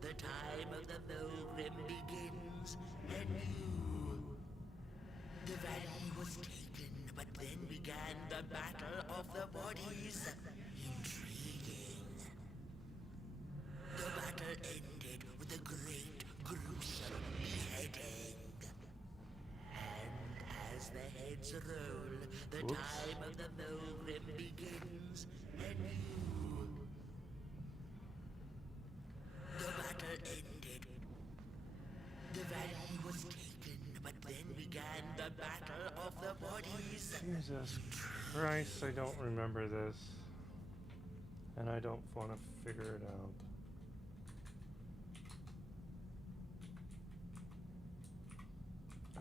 the time of the Milgrim begins anew. The valley was taken, but then began the battle of the bodies. Intriguing. The battle ended with a great, gruesome beheading. And as the heads roll, the Whoops. time of the Milgrim begins anew. The battle ended. The valley was taken, but then began the battle of the bodies. Jesus Christ, I don't remember this. And I don't want to figure it out.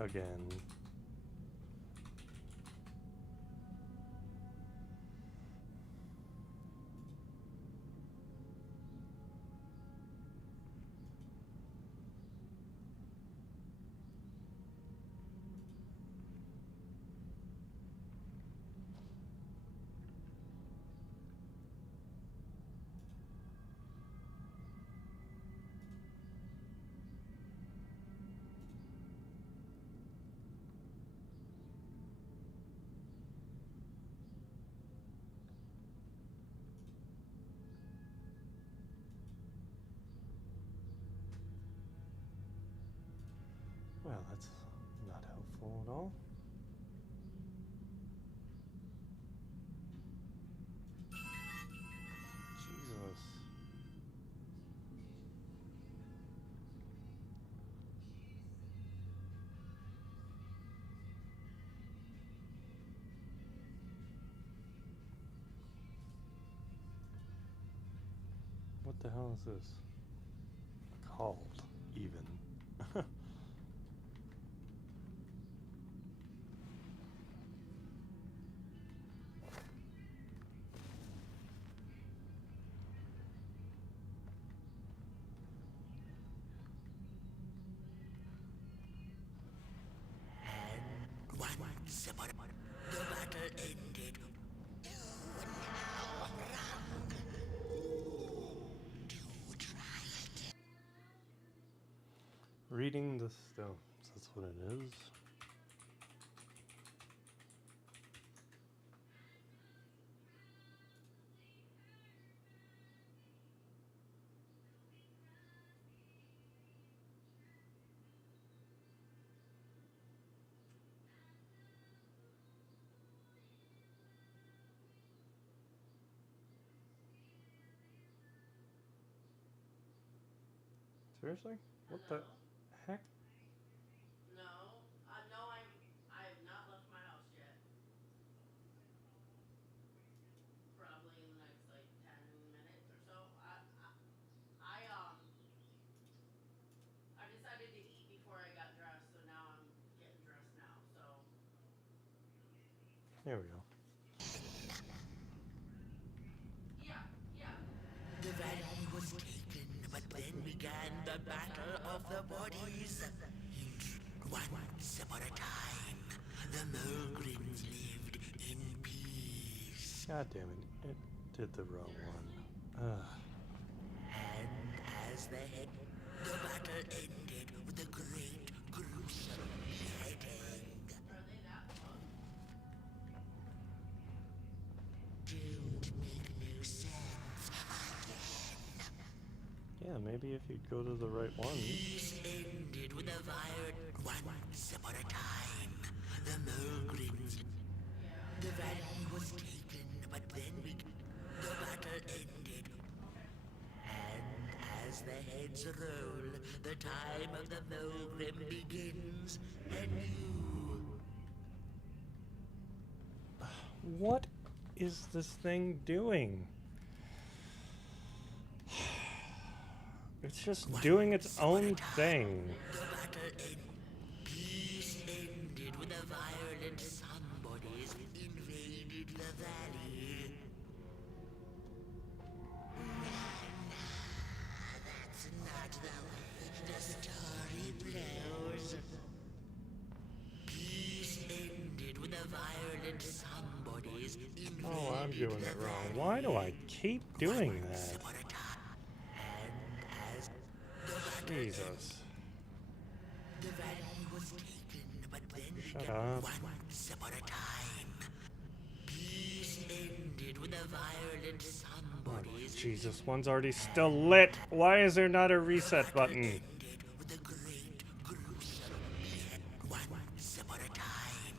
Again. Well, that's not helpful at all. Jesus. What the hell is this? Called, even. Once upon the battle ended. You now run. To try again. Reading the stones, that's what it is. Seriously? What the heck? No, no, I have not left my house yet. Probably in the next like 10 minutes or so. I decided to eat before I got dressed, so now I'm getting dressed now. So There we go. yeah, yeah. The valley was taken, but then began the battle of the bodies. Once upon a time, the Milgrims lived in peace. God damn it. It did the wrong one. Ugh. And as the battle ended with a great, gruesome beheading. Are they that close? Don't make no sense again. Yeah, maybe if you'd go to the right one. Peace ended with a violent. Once upon a time, the Milgrims. The valley was taken, but then the battle ended. And as the heads roll, the time of the Milgrim begins anew. What is this thing doing? It's just doing its own thing. The battle ended. Peace ended with a violent somebodies invaded the valley. That's not the way the story played. Why do I keep doing that? Jesus. The valley was taken, but then Shut up. once upon a time, peace ended with a violent somebody's Jesus, one's already still lit. Why is there not a reset button? ended with a great gruesome once upon a time.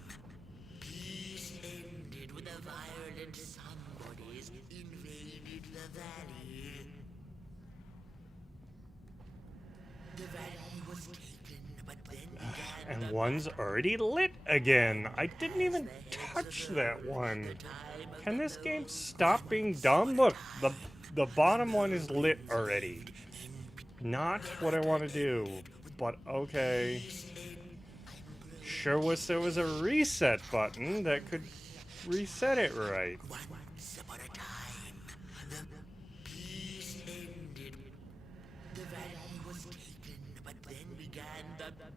Peace ended with a violent somebody's invaded the valley. The valley was taken, but then began And one's already lit again. I didn't even touch that one. Can this game stop being dumb? Look, the bottom one is lit already. Not what I want to do, but okay. Sure wish there was a reset button that could reset it right. once upon a time, the peace ended. The valley was taken, but then began the battle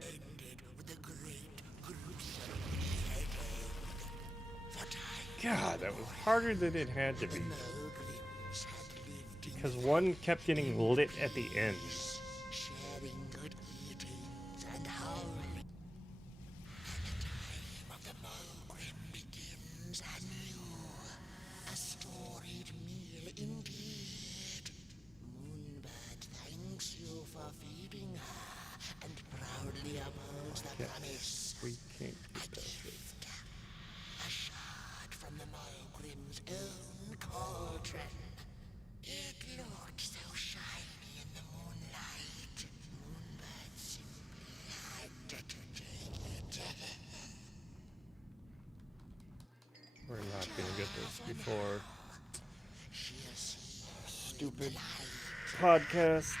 ended with a great gruesome beheading. For time, God, that was harder than it had to be. pilgrims had lived in Because one kept getting lit at the end. sharing good eatings and howling. And the time of the Mulgrim begins anew. A storied meal indeed. Moonbird thanks you for feeding her and proudly upholds the promise. We can't A get that. gift. A shard from the Mulgrim's own cauldron. It looked so shiny in the moonlight. Moonbird simply had to take it. We're not gonna get this before stupid podcast.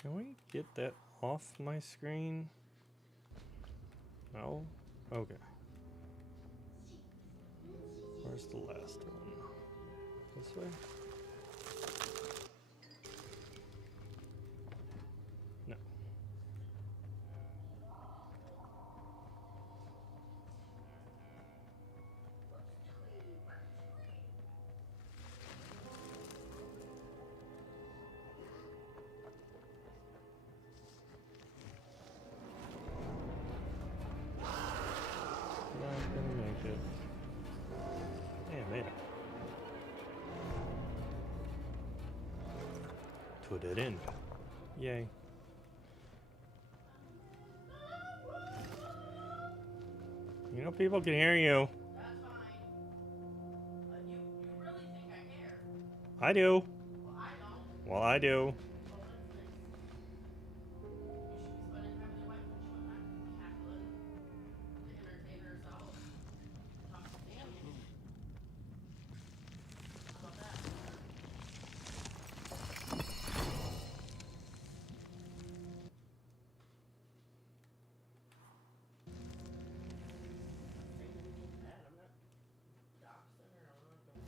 Can we get that off my screen? No? Okay. Where's the last one? This way? No. Not gonna make it. Yeah, I made it. To that end. Yay. You know, people can hear you. That's fine. You really think I care? I do. Well, I don't. Well, I do. Well, that's nice. You should be spending time with your wife, don't you? And not cackling to entertain herself. Talk to Danny. How about that? I'm not doxing her. I'm not doing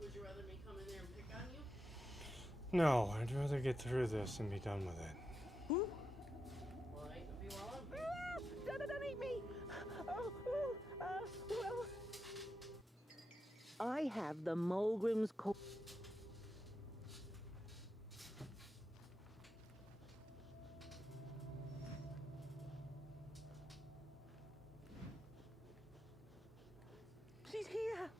Would you rather me come in there and pick on you? No, I'd rather get through this and be done with it. I have the Mulgrim's call. She's here.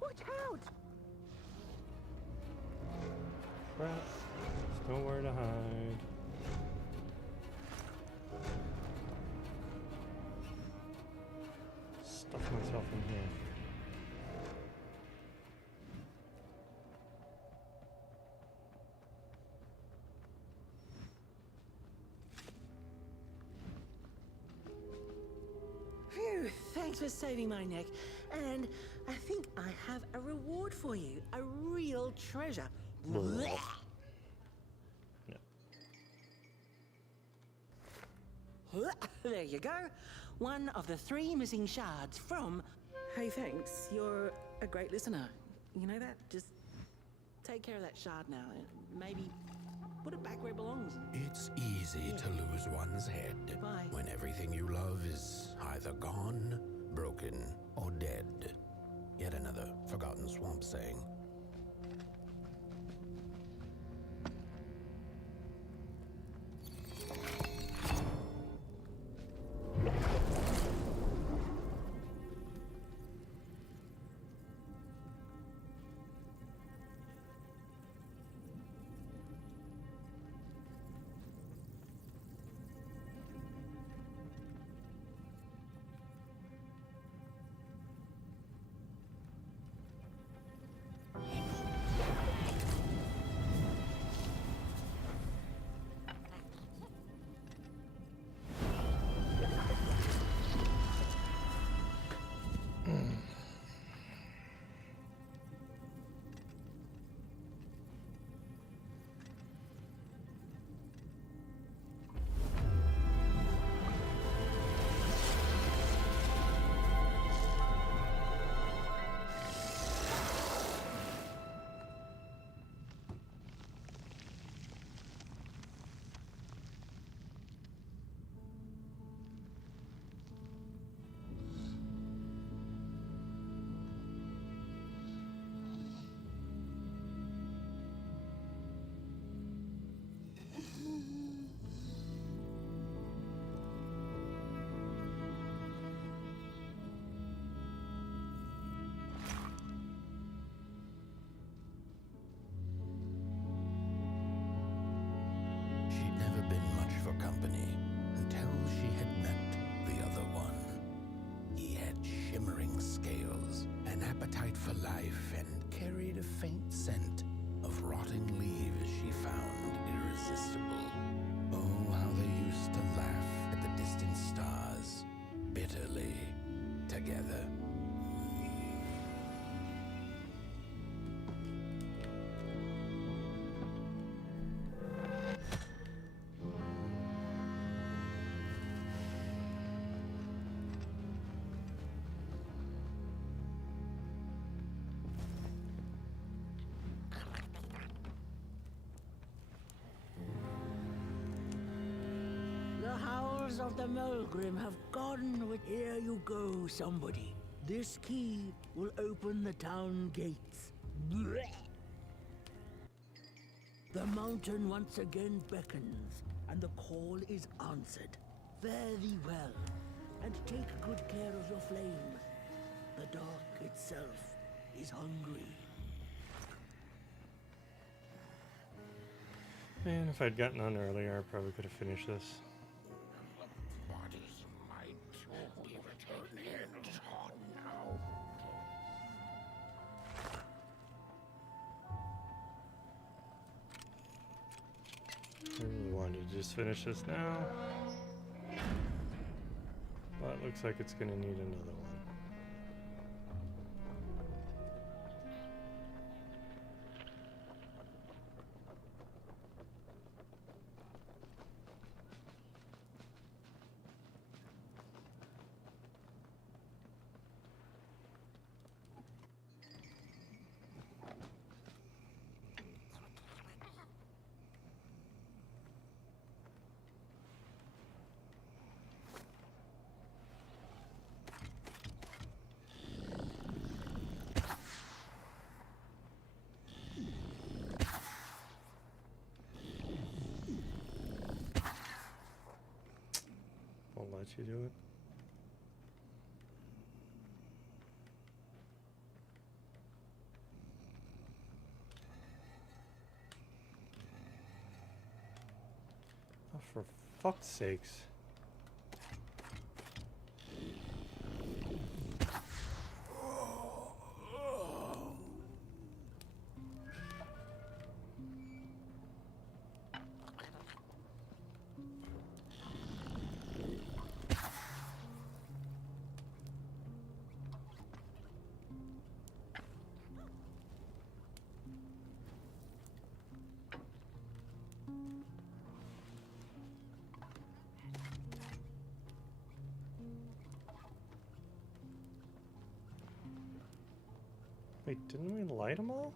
Watch out! Crap. There's nowhere to hide. Stuff myself in here. Phew, thanks for saving my neck. And I think I have a reward for you. A real treasure. No. There you go. One of the 3 missing shards from... Hey, thanks. You're a great listener. You know that? Just take care of that shard now. Maybe put it back where it belongs. It's easy to lose one's head Bye. when everything you love is either gone, broken, or dead. Yet another forgotten swamp saying. She'd never been much for company until she had met the other one. He had shimmering scales, an appetite for life, and carried a faint scent of rotting leaves she found irresistible. Oh, how they used to laugh at the distant stars, bitterly, together. The howls of the Mulgrim have gone with... Here you go, somebody. This key will open the town gates. Blech. The mountain once again beckons, and the call is answered. Fare thee well, and take good care of your flame. The dark itself is hungry. Man, if I'd gotten on earlier, I probably could have finished this. Body's might be returning hard now. I really wanted to just finish this now. That looks like it's gonna need another one. I'll let you do it. Oh, for fuck's sakes. Wait, didn't we light them all?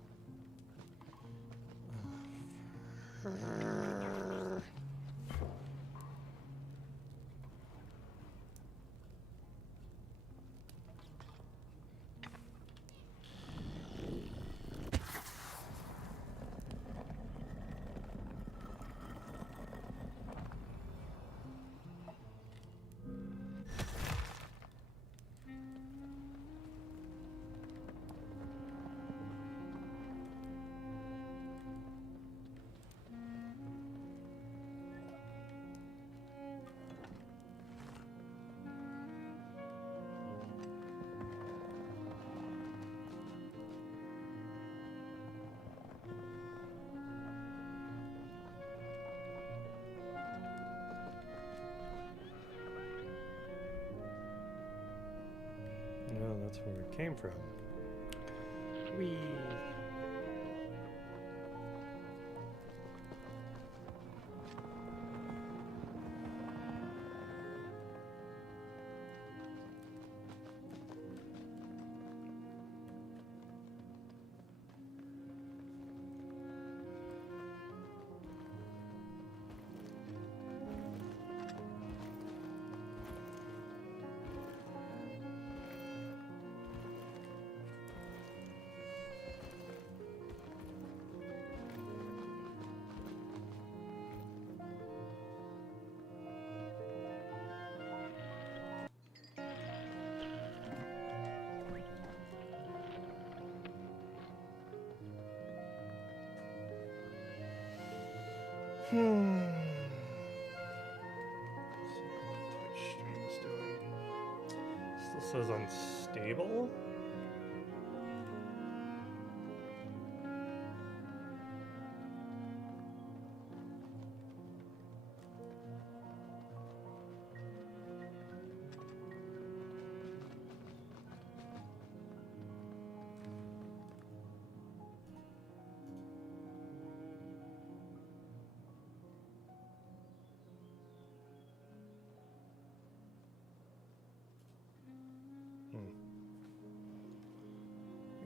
No, that's where it came from. Whee! See what Twitch stream's doing. Still says unstable.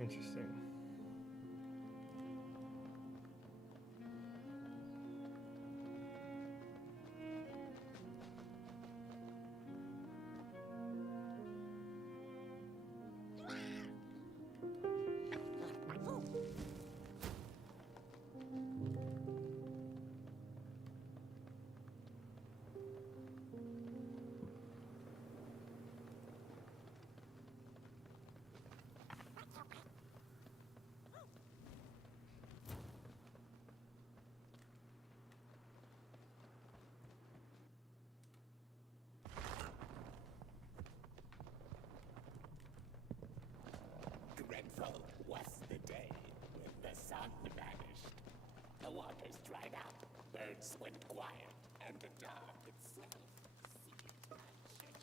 Interesting. Dreadful was the day when the sun vanished. The waters dried up, birds went quiet, and the dark itself seemed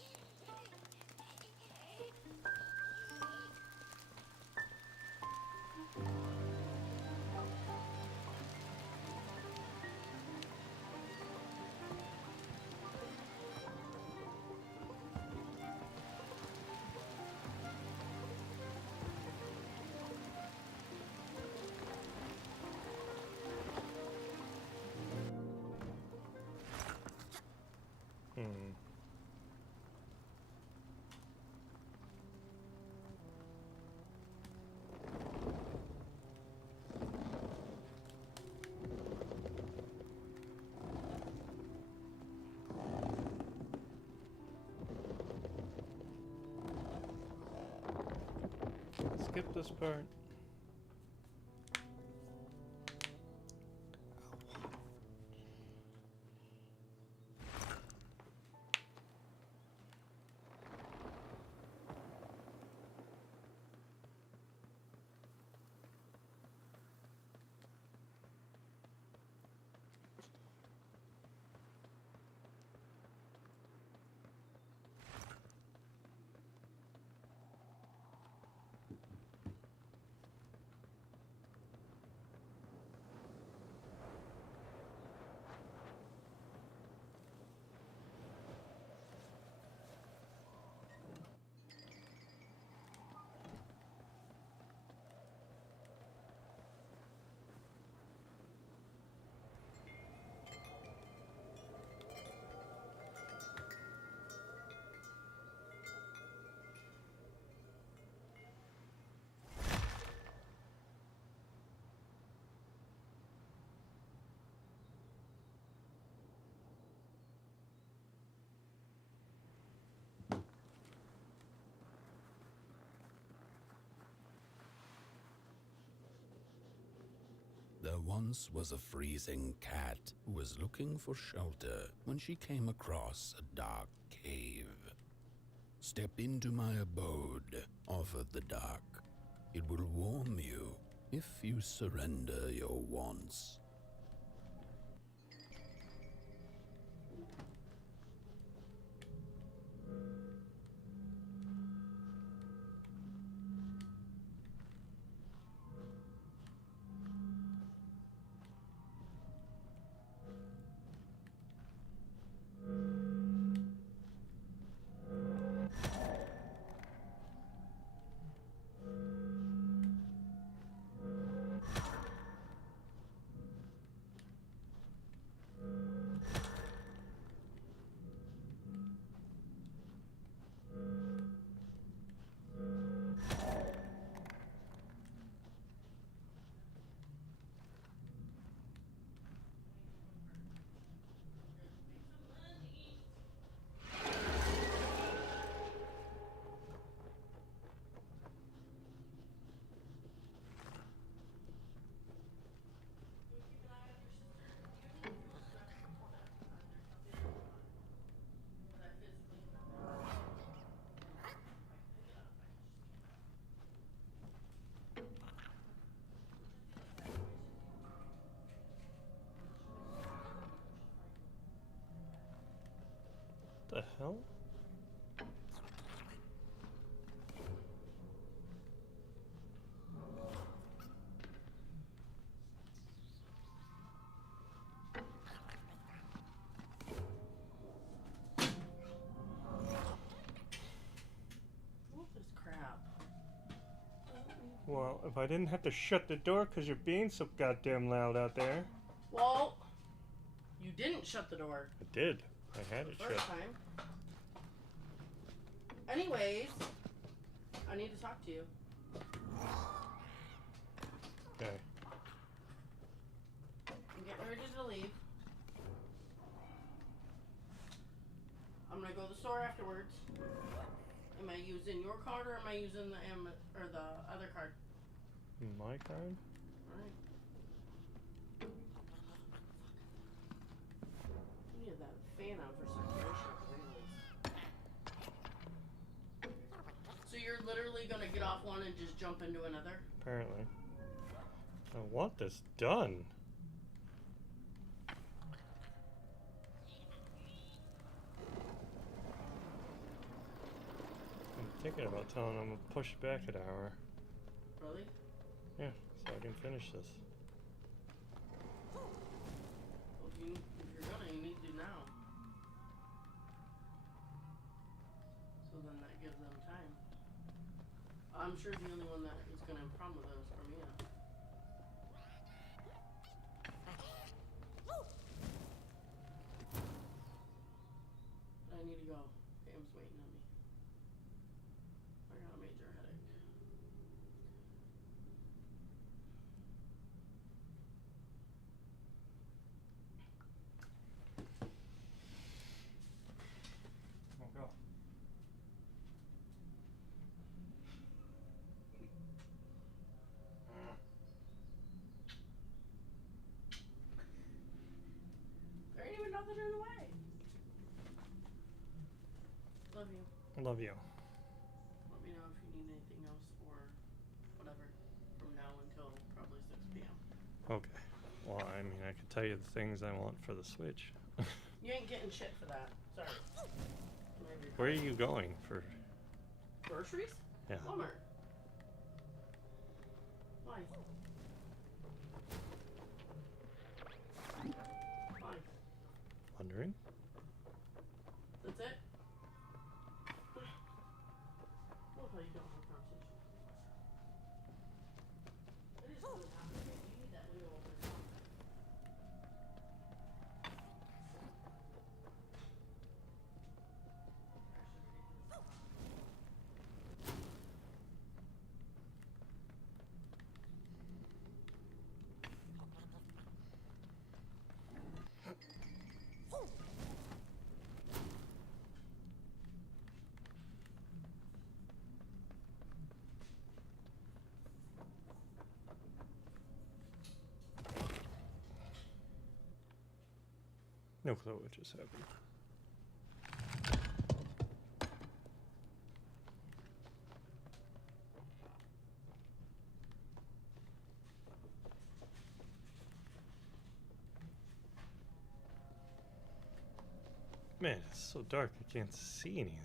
skip this part. There once was a freezing cat who was looking for shelter when she came across a dark cave. Step into my abode, offered the dark. It will warm you if you surrender your wants. The hell? What this crap? Well, if I didn't have to shut the door because you're being so goddamn loud out there. Well, you didn't shut the door I did. I had the it first shut. time. Anyways, I need to talk to you. Okay. I'm getting ready to leave. I'm gonna go to the store afterwards. Am I using your card or am I using the other card? My card? Alright. We need that fan on for circulation at the very least. So you're literally gonna get off one and just jump into another? Apparently. I want this done. I'm thinking about telling them to push back an hour. Really? Yeah, so I can finish this. Well, if you're gonna, you need to now. So then that gives them time. I'm sure the only one that is gonna have a problem with it is Armia. I need to go. Pam's waiting on me. I got a major headache. Oh, go. Put it in the way. Love you. I love you. Let me know if you need anything else or whatever from now until probably 6 p.m. Okay. Well, I mean, I could tell you the things I want for the Switch. You ain't getting shit for that. Sorry. Where are you going for? Groceries? Yeah. Walmart. Why? Why? Wondering. That's it? Love how you don't have conversation. It is really complicated. You need that window open. No clue what just happened. Man, it's so dark I can't see anything.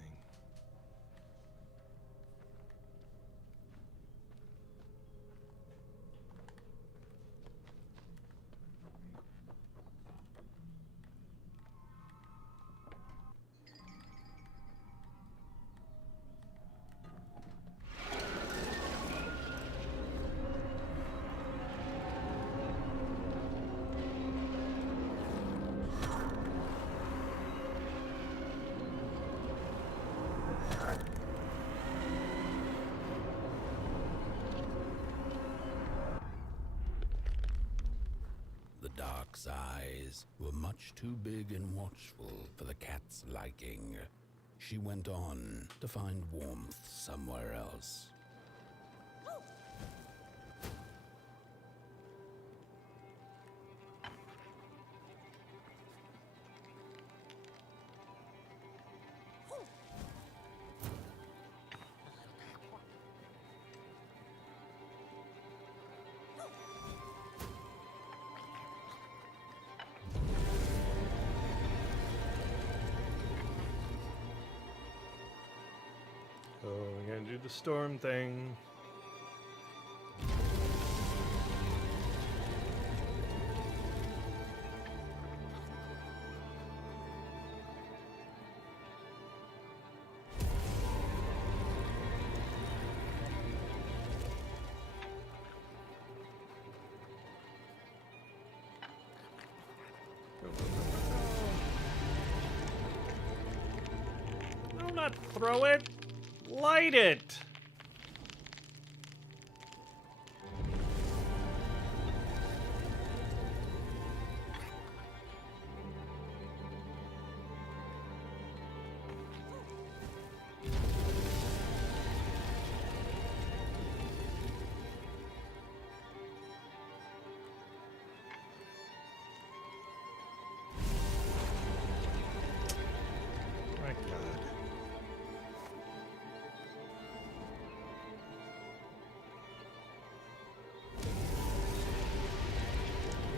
The dark's eyes were much too big and watchful for the cat's liking. She went on to find warmth somewhere else. So we're gonna do the storm thing. Go, go, go, go. No, not throw it. Light it. My God.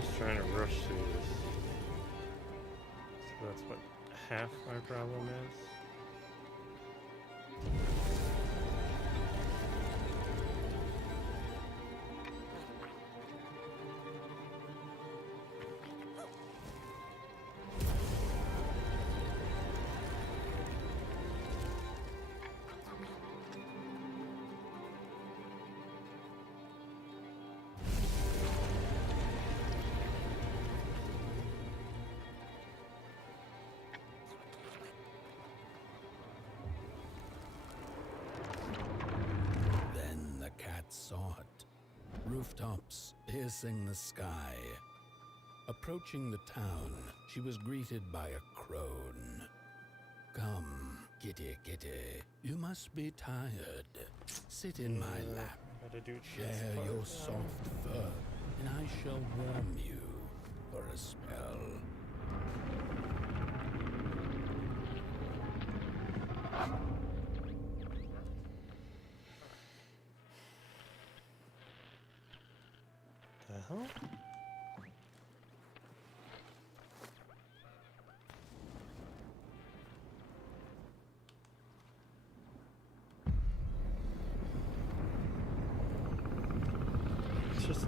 Just trying to rush through this. So that's what half my problem is. Then the cat saw it. Rooftops piercing the sky. Approaching the town, she was greeted by a crone. Come, kitty, kitty. You must be tired. Sit in my lap. Gotta do Share your soft fur, and I shall warm you for a spell.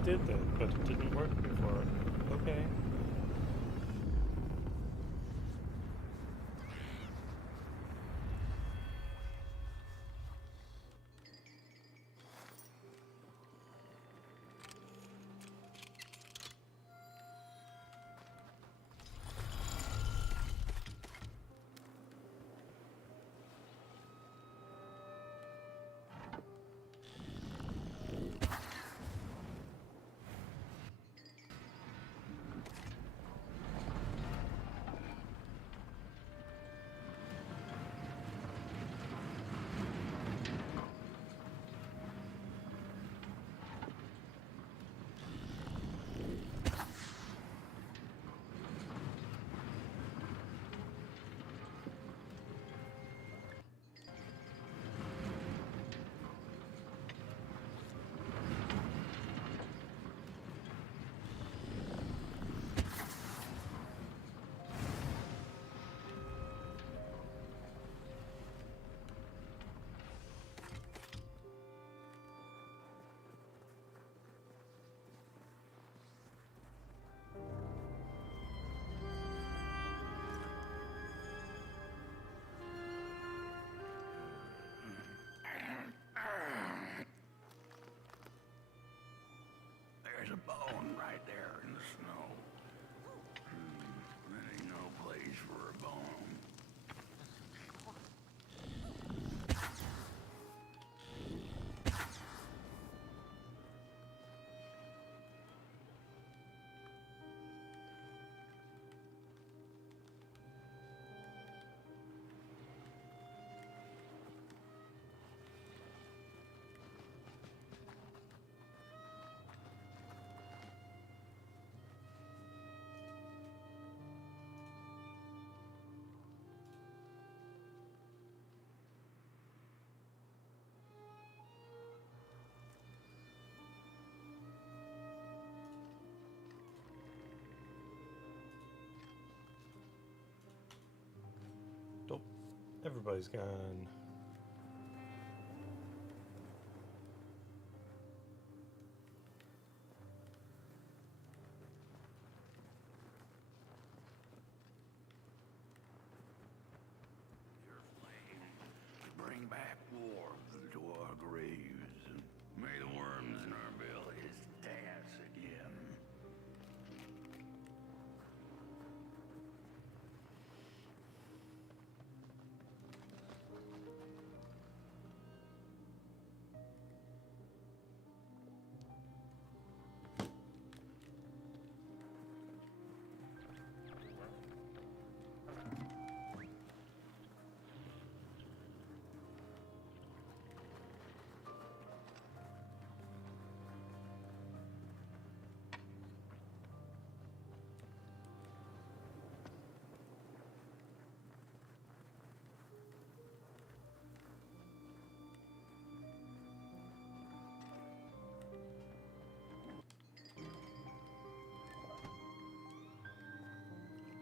did that, but it didn't work before. Okay. There's a bone right there in the snow. There ain't no place for a bone. Nope. Everybody's gone. Your flame bring back warmth to our graves, and may the worms in our bellies dance again.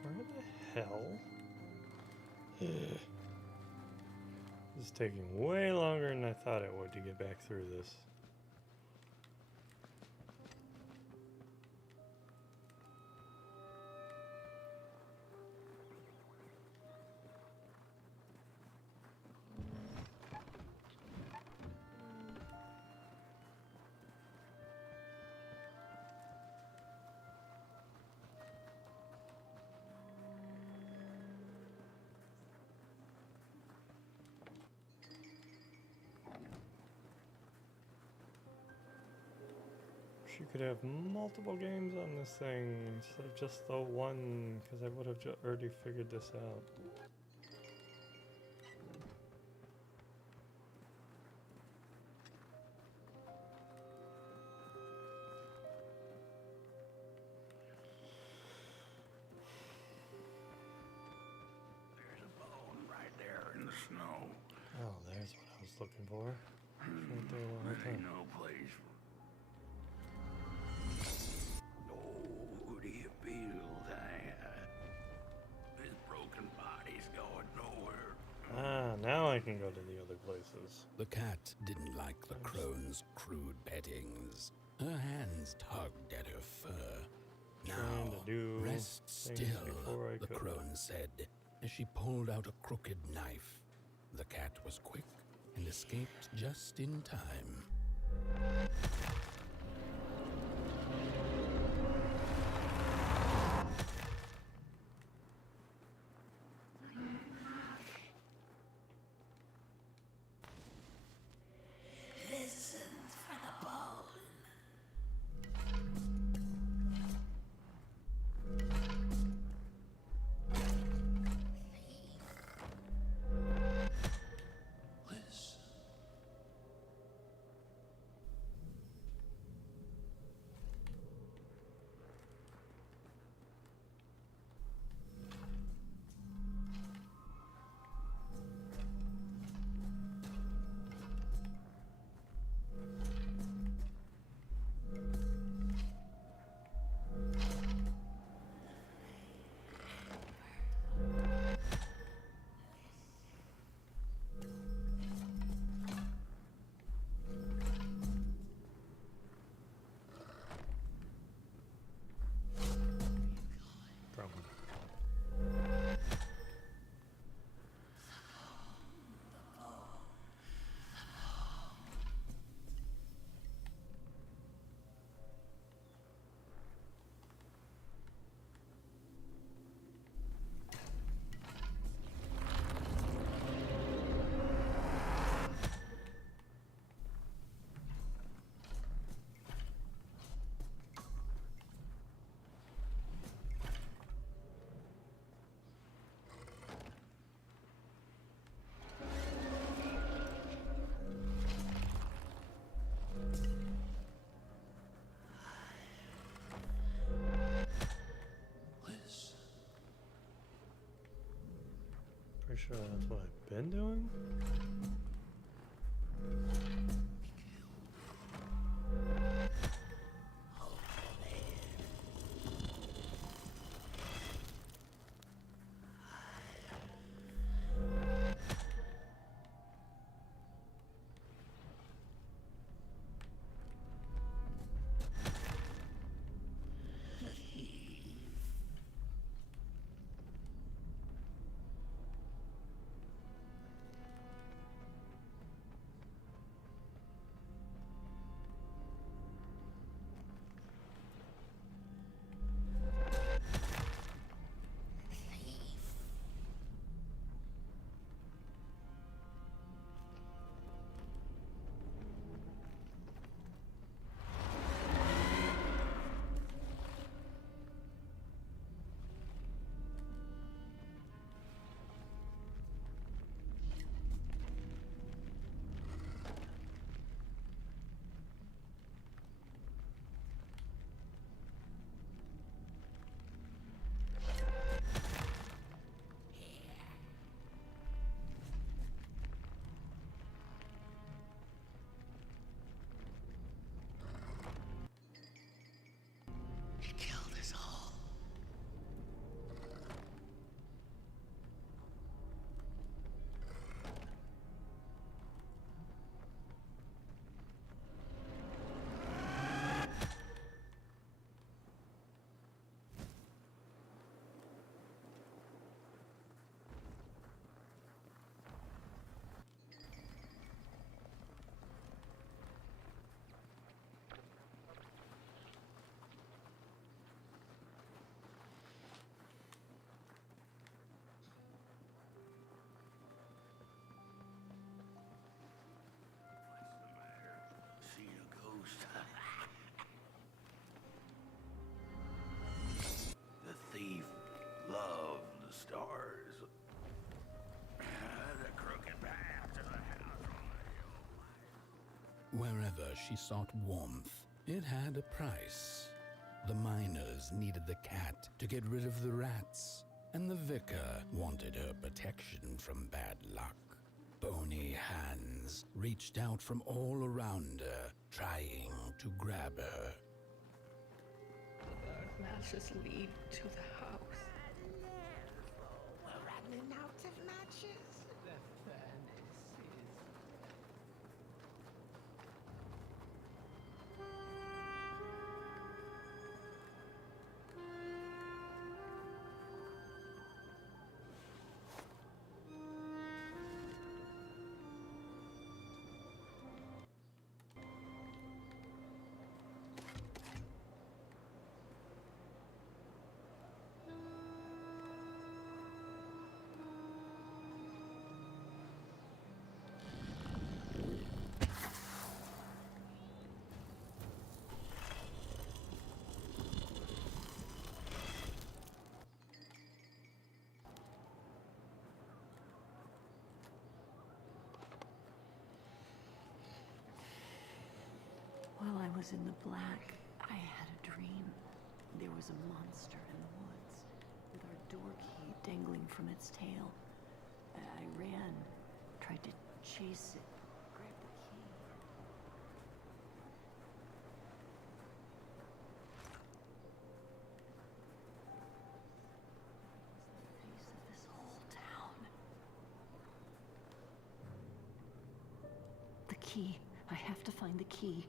Where the hell? This is taking way longer than I thought it would to get back through this. You could have multiple games on this thing instead of just the one, because I would have already figured this out. There's a bone right there in the snow. Oh, there's what I was looking for. It's right there the whole There ain't time. no place for... Oh, do you feel that? This broken body's going nowhere. Ah, now I can go to the other places. The cat didn't like the crone's crude pettings. Her hands tugged at her fur. Trying Now, to do rest things still, before I the could. crone said, as she pulled out a crooked knife. The cat was quick and escaped just in time. Probably. Pretty sure that's what I've been doing. He killed us all. See a ghost. The thief loved the stars. The crooked path to the house on the hill. Wherever she sought warmth, it had a price. The miners needed the cat to get rid of the rats, and the vicar wanted her protection from bad luck. Bony hands reached out from all around her, trying to grab her. The dark matches lead to the house. We're running out of matches. The furnace is was in the black, I had a dream. There was a monster in the woods, with our door key dangling from its tail. I ran, tried to chase it, grab the key. It was the face of this whole town. The key. I have to find the key.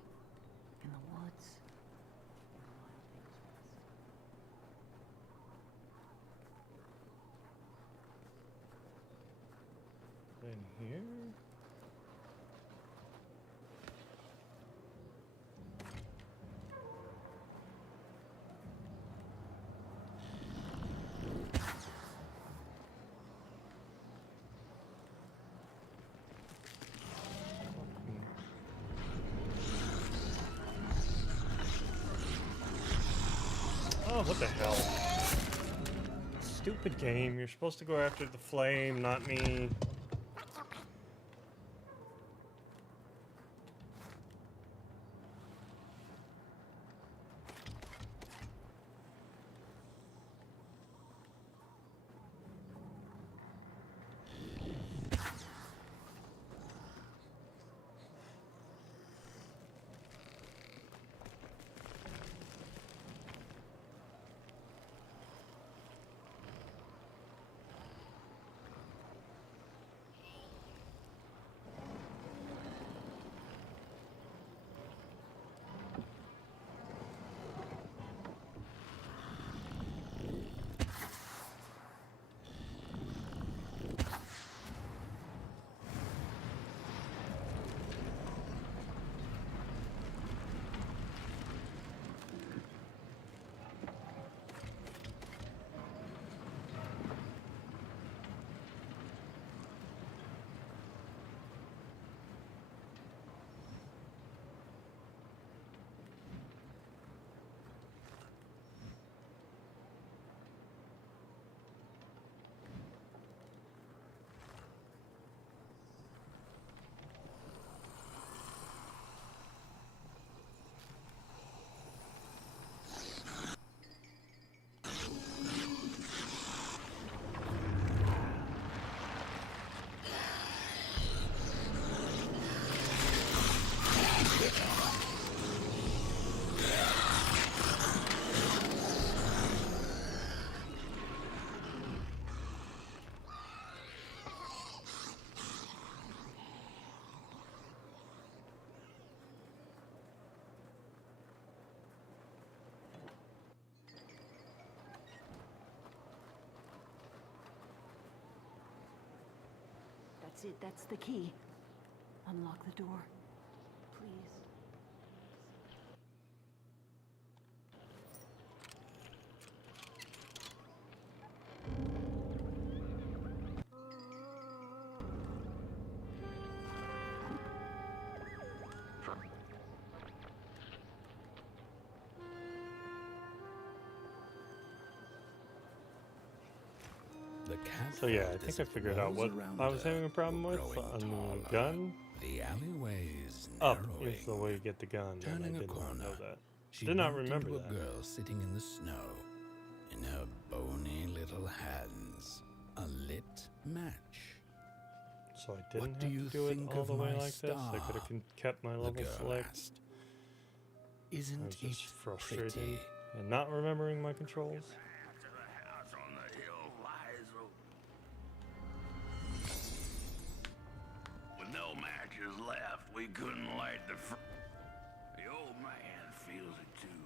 In the woods. Where the wild things rest. In here? Oh, what the hell? Stupid game. You're supposed to go after the flame, not me. That's it, that's the key. Unlock the door. Please. The cat So yeah, I felt think as I if figured out walls what around I was her having a problem were with. growing On the taller. gun. The alleyways Up narrowing. is the way you get the gun, and I Turning did a not corner, know that. she Did not bumped remember into that. a girl sitting in the snow. In her bony little hands, a lit match. So I didn't What do have you to do it think all of the way my like this. I could star? have kept my The level girl select. asked. I Isn't was just it frustrated pretty? and not remembering my controls. After the house on the hill lies with no matches left, we couldn't light the The old man feels it too.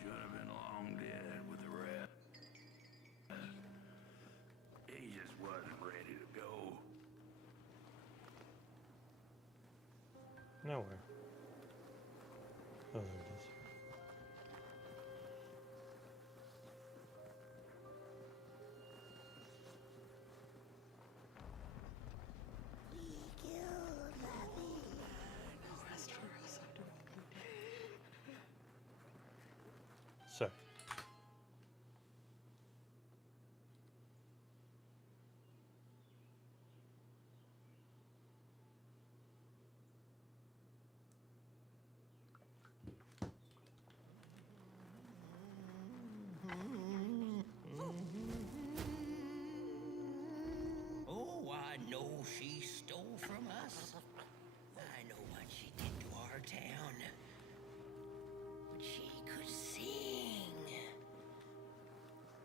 Should have been long dead with the rest. He just wasn't ready to go. Nowhere. Oh, there it is. So. Oh, I know she stole from us. I know what she did to our town. But she could sing.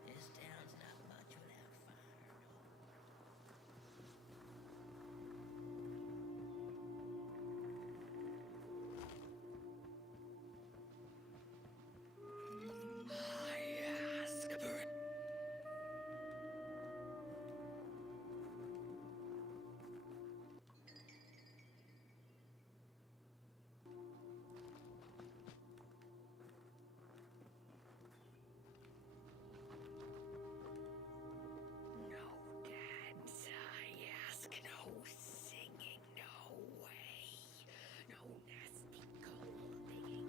This town's not much without fire, no. I ask for it. No dance, I ask. No singing, no way. No nasty cold digging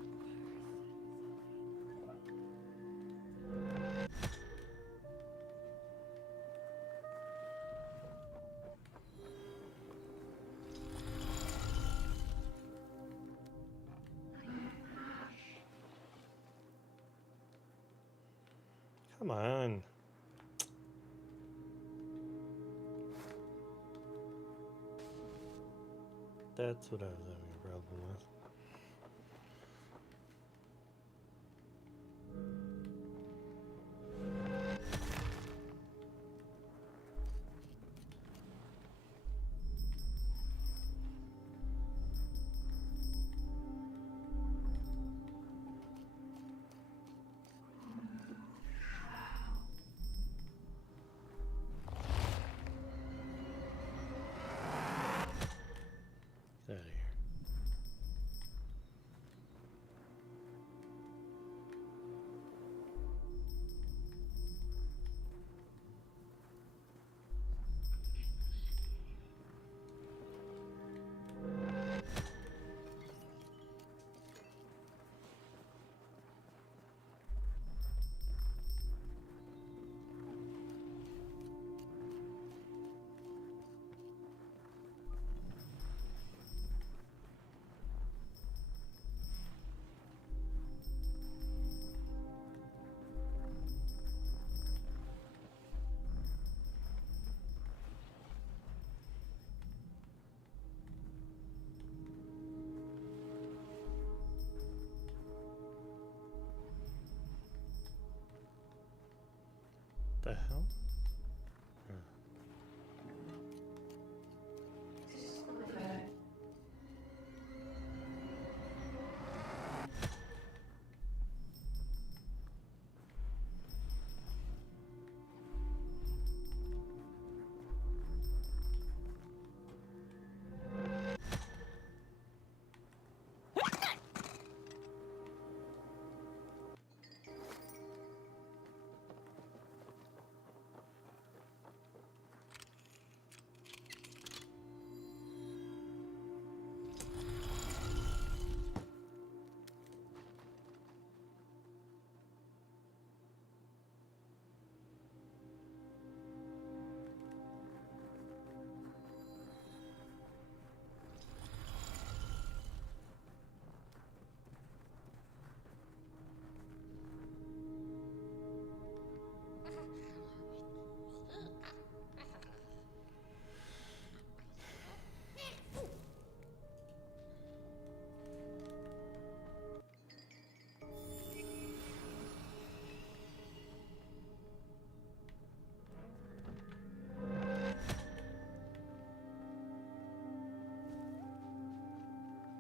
Come on. That's what I was having a problem with. Get out of here. The hell?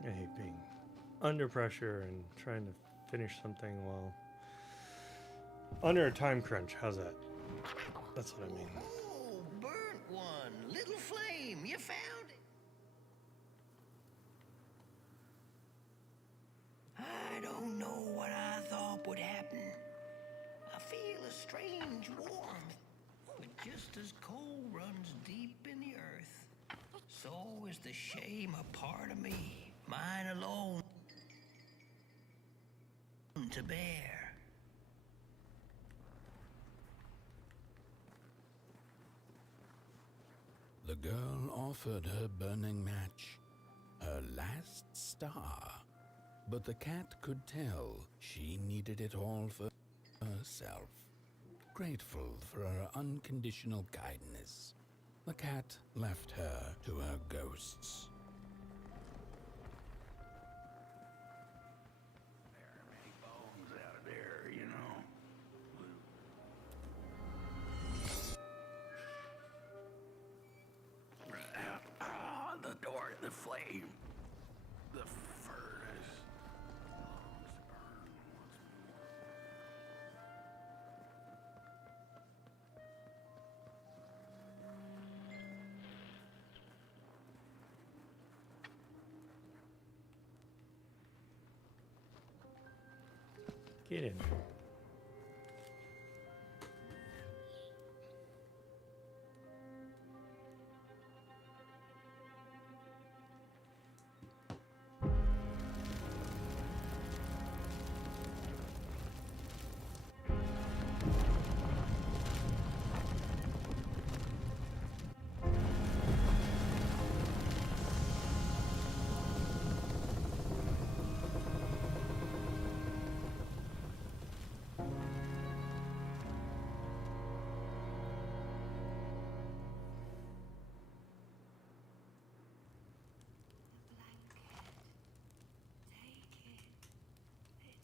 I hate being under pressure and trying to finish something while under a time crunch. How's that? That's what I mean. Oh, burnt one. Little flame. You found it. I don't know what I thought would happen. I feel a strange warmth. But just as coal runs deep in the earth, so is the shame a part of me. Mine alone to bear. The girl offered her burning match, her last star, but the cat could tell she needed it all for herself. grateful for her unconditional kindness, the cat left her to her ghosts. There are many bones out there, you know. The door, the flame, the furnace. Lungs burn once more. Get in there.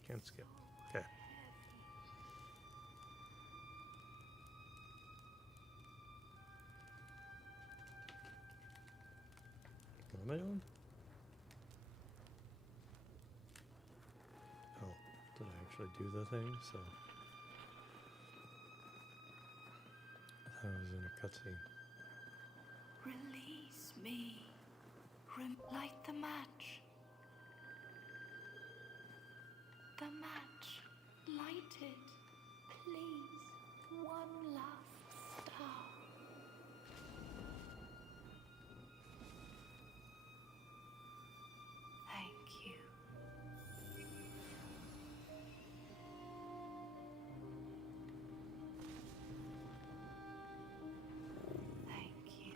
Can't skip. Okay. What am I doing? Oh, did I actually do the thing? So I thought I was in a cutscene. Release me. Light the match. The match. Light it. Please. One last star. Thank you. Thank you.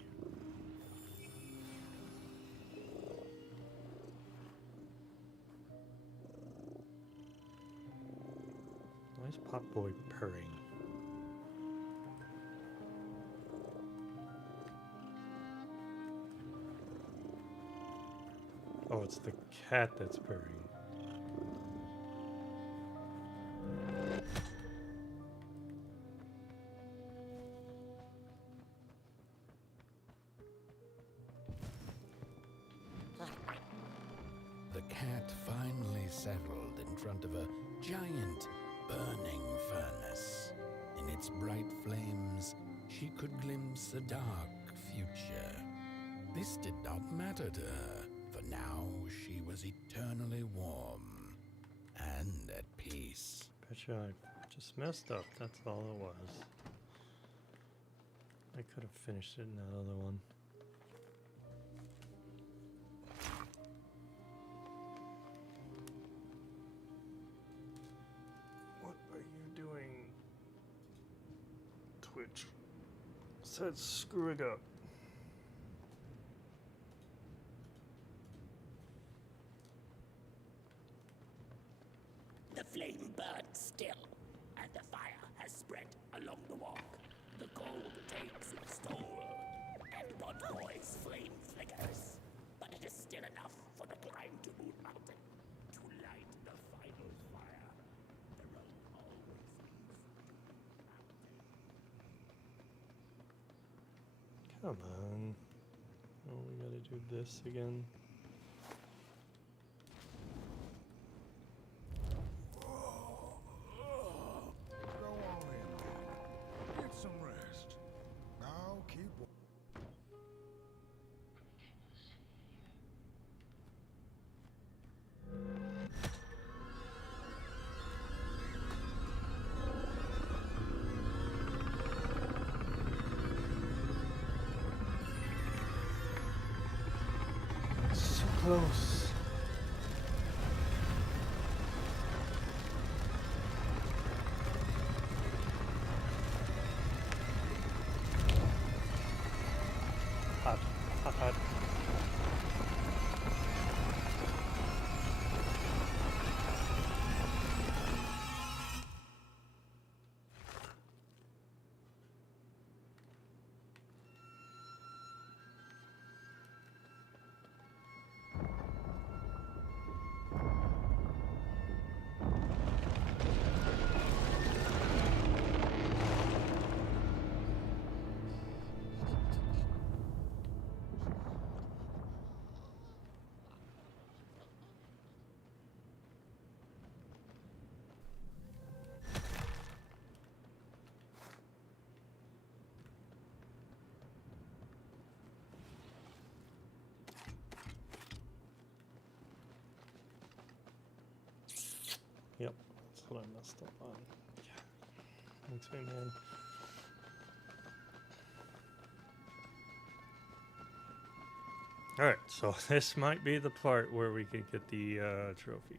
Why is Pop Boy purring? Oh, it's the cat that's purring. The cat finally settled in front of a giant burning furnace. In its bright flames, she could glimpse a dark future. This did not matter to her, for now she was eternally warm and at peace. Betcha I just messed up. That's all it was. I could have finished it in that other one. What are you doing, Twitch? Said screw it up. The flame burns still, and the fire has spread along the walk. The cold takes its toll, and Bot Boy's flame flickers. But it is still enough for the climb to Moon Mountain, to light the final fire. The road always leads to Moon Mountain. Come on. Oh, we gotta do this again. Go on in, man. Get some rest. Now keep. So close. Hot, hot, hot. what I messed up on. Yeah. Thanks, man. Alright, so this might be the part where we could get the trophy.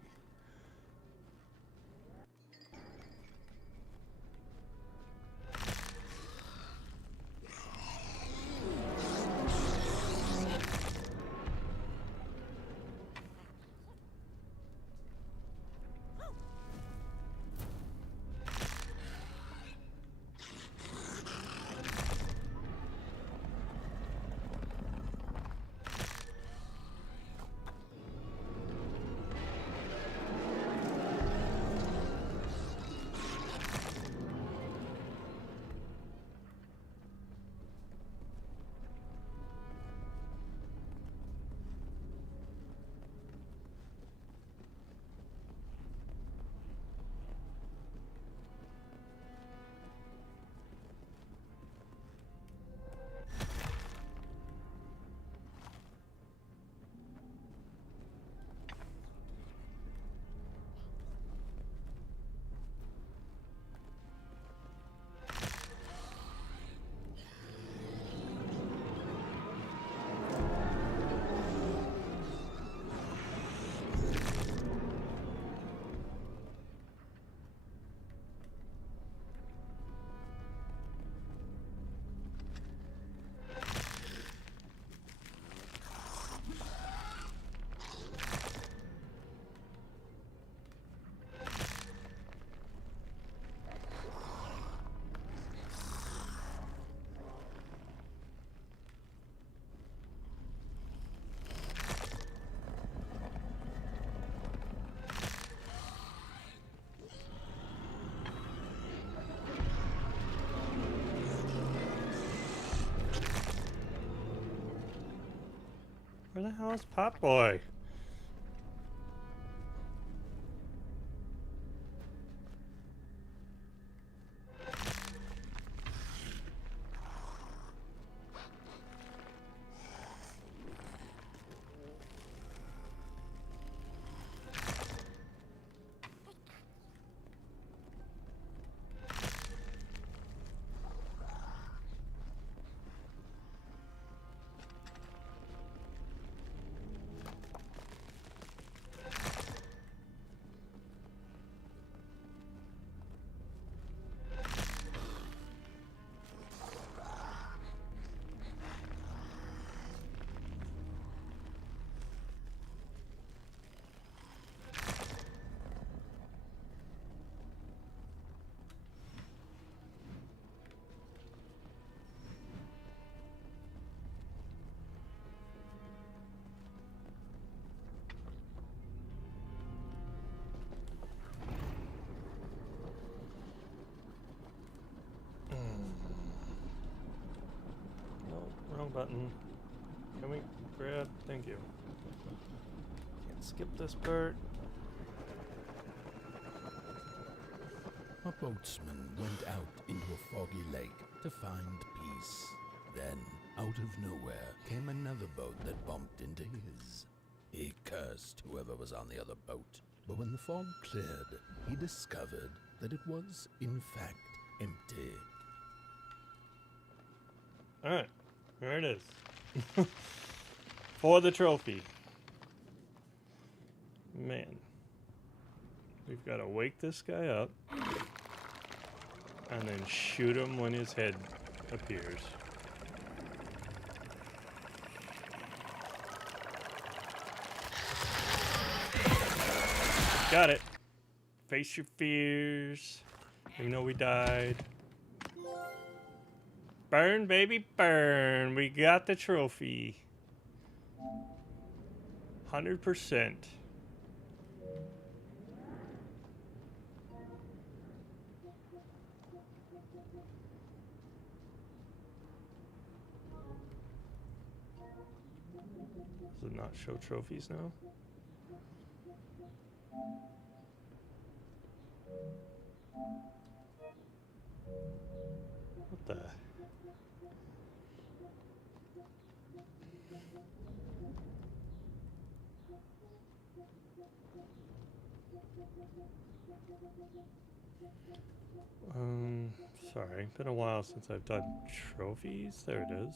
Where the hell is Pop Boy? Wrong button. Can we grab? Thank you. Can't skip this part. A boatsman went out into a foggy lake to find peace. Then, out of nowhere, came another boat that bumped into his. He cursed whoever was on the other boat, but when the fog cleared, he discovered that it was, in fact, empty. Alright, there it is. For the trophy. Man. We've got to wake this guy up. And then shoot him when his head appears. Got it. Face your fears. Even though we died. Burn, baby, burn. We got the trophy. 100%. Does it not show trophies now? What the? Sorry, been a while since I've done trophies. There it is.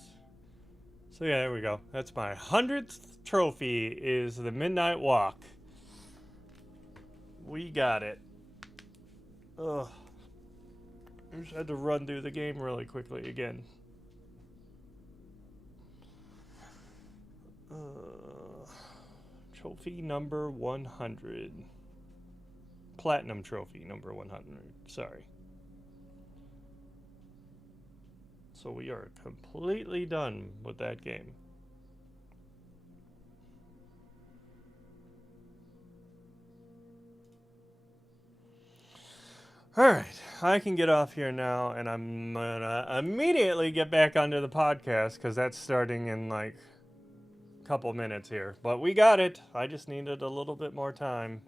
So yeah, there we go. That's my 100th trophy is the Midnight Walk. We got it. Ugh. I just had to run through the game really quickly again. Trophy number 100. Platinum trophy number 100. Sorry. So we are completely done with that game. Alright, I can get off here now, and I'm gonna immediately get back onto the podcast, because that's starting in like a couple minutes here. But we got it. I just needed a little bit more time.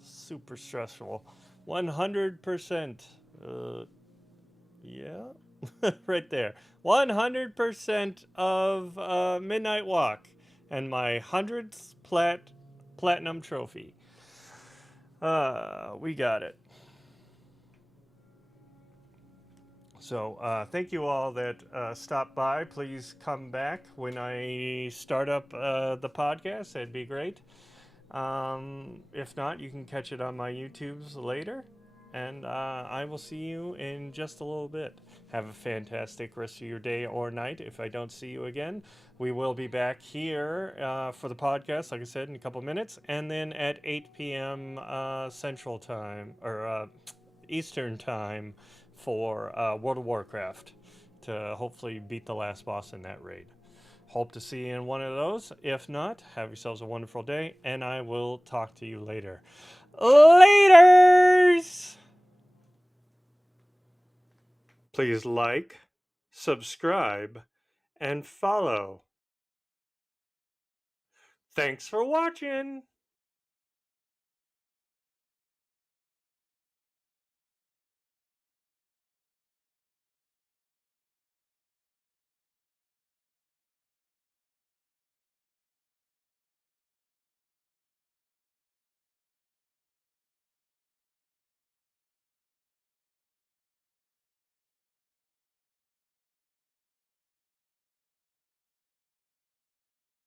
Super stressful. 100%. Yeah. Right there. 100% of Midnight Walk. And my 100th platinum trophy. We got it. So thank you all that stopped by. Please come back when I start up the podcast. That'd be great. If not, you can catch it on my YouTubes later. And I will see you in just a little bit. Have a fantastic rest of your day or night. If I don't see you again, we will be back here for the podcast, like I said, in a couple minutes. And then at 8 p.m. Central Time, or Eastern Time, for World of Warcraft to hopefully beat the last boss in that raid. Hope to see you in one of those. If not, have yourselves a wonderful day, and I will talk to you later. Laters! Please like, subscribe, and follow. Thanks for watching!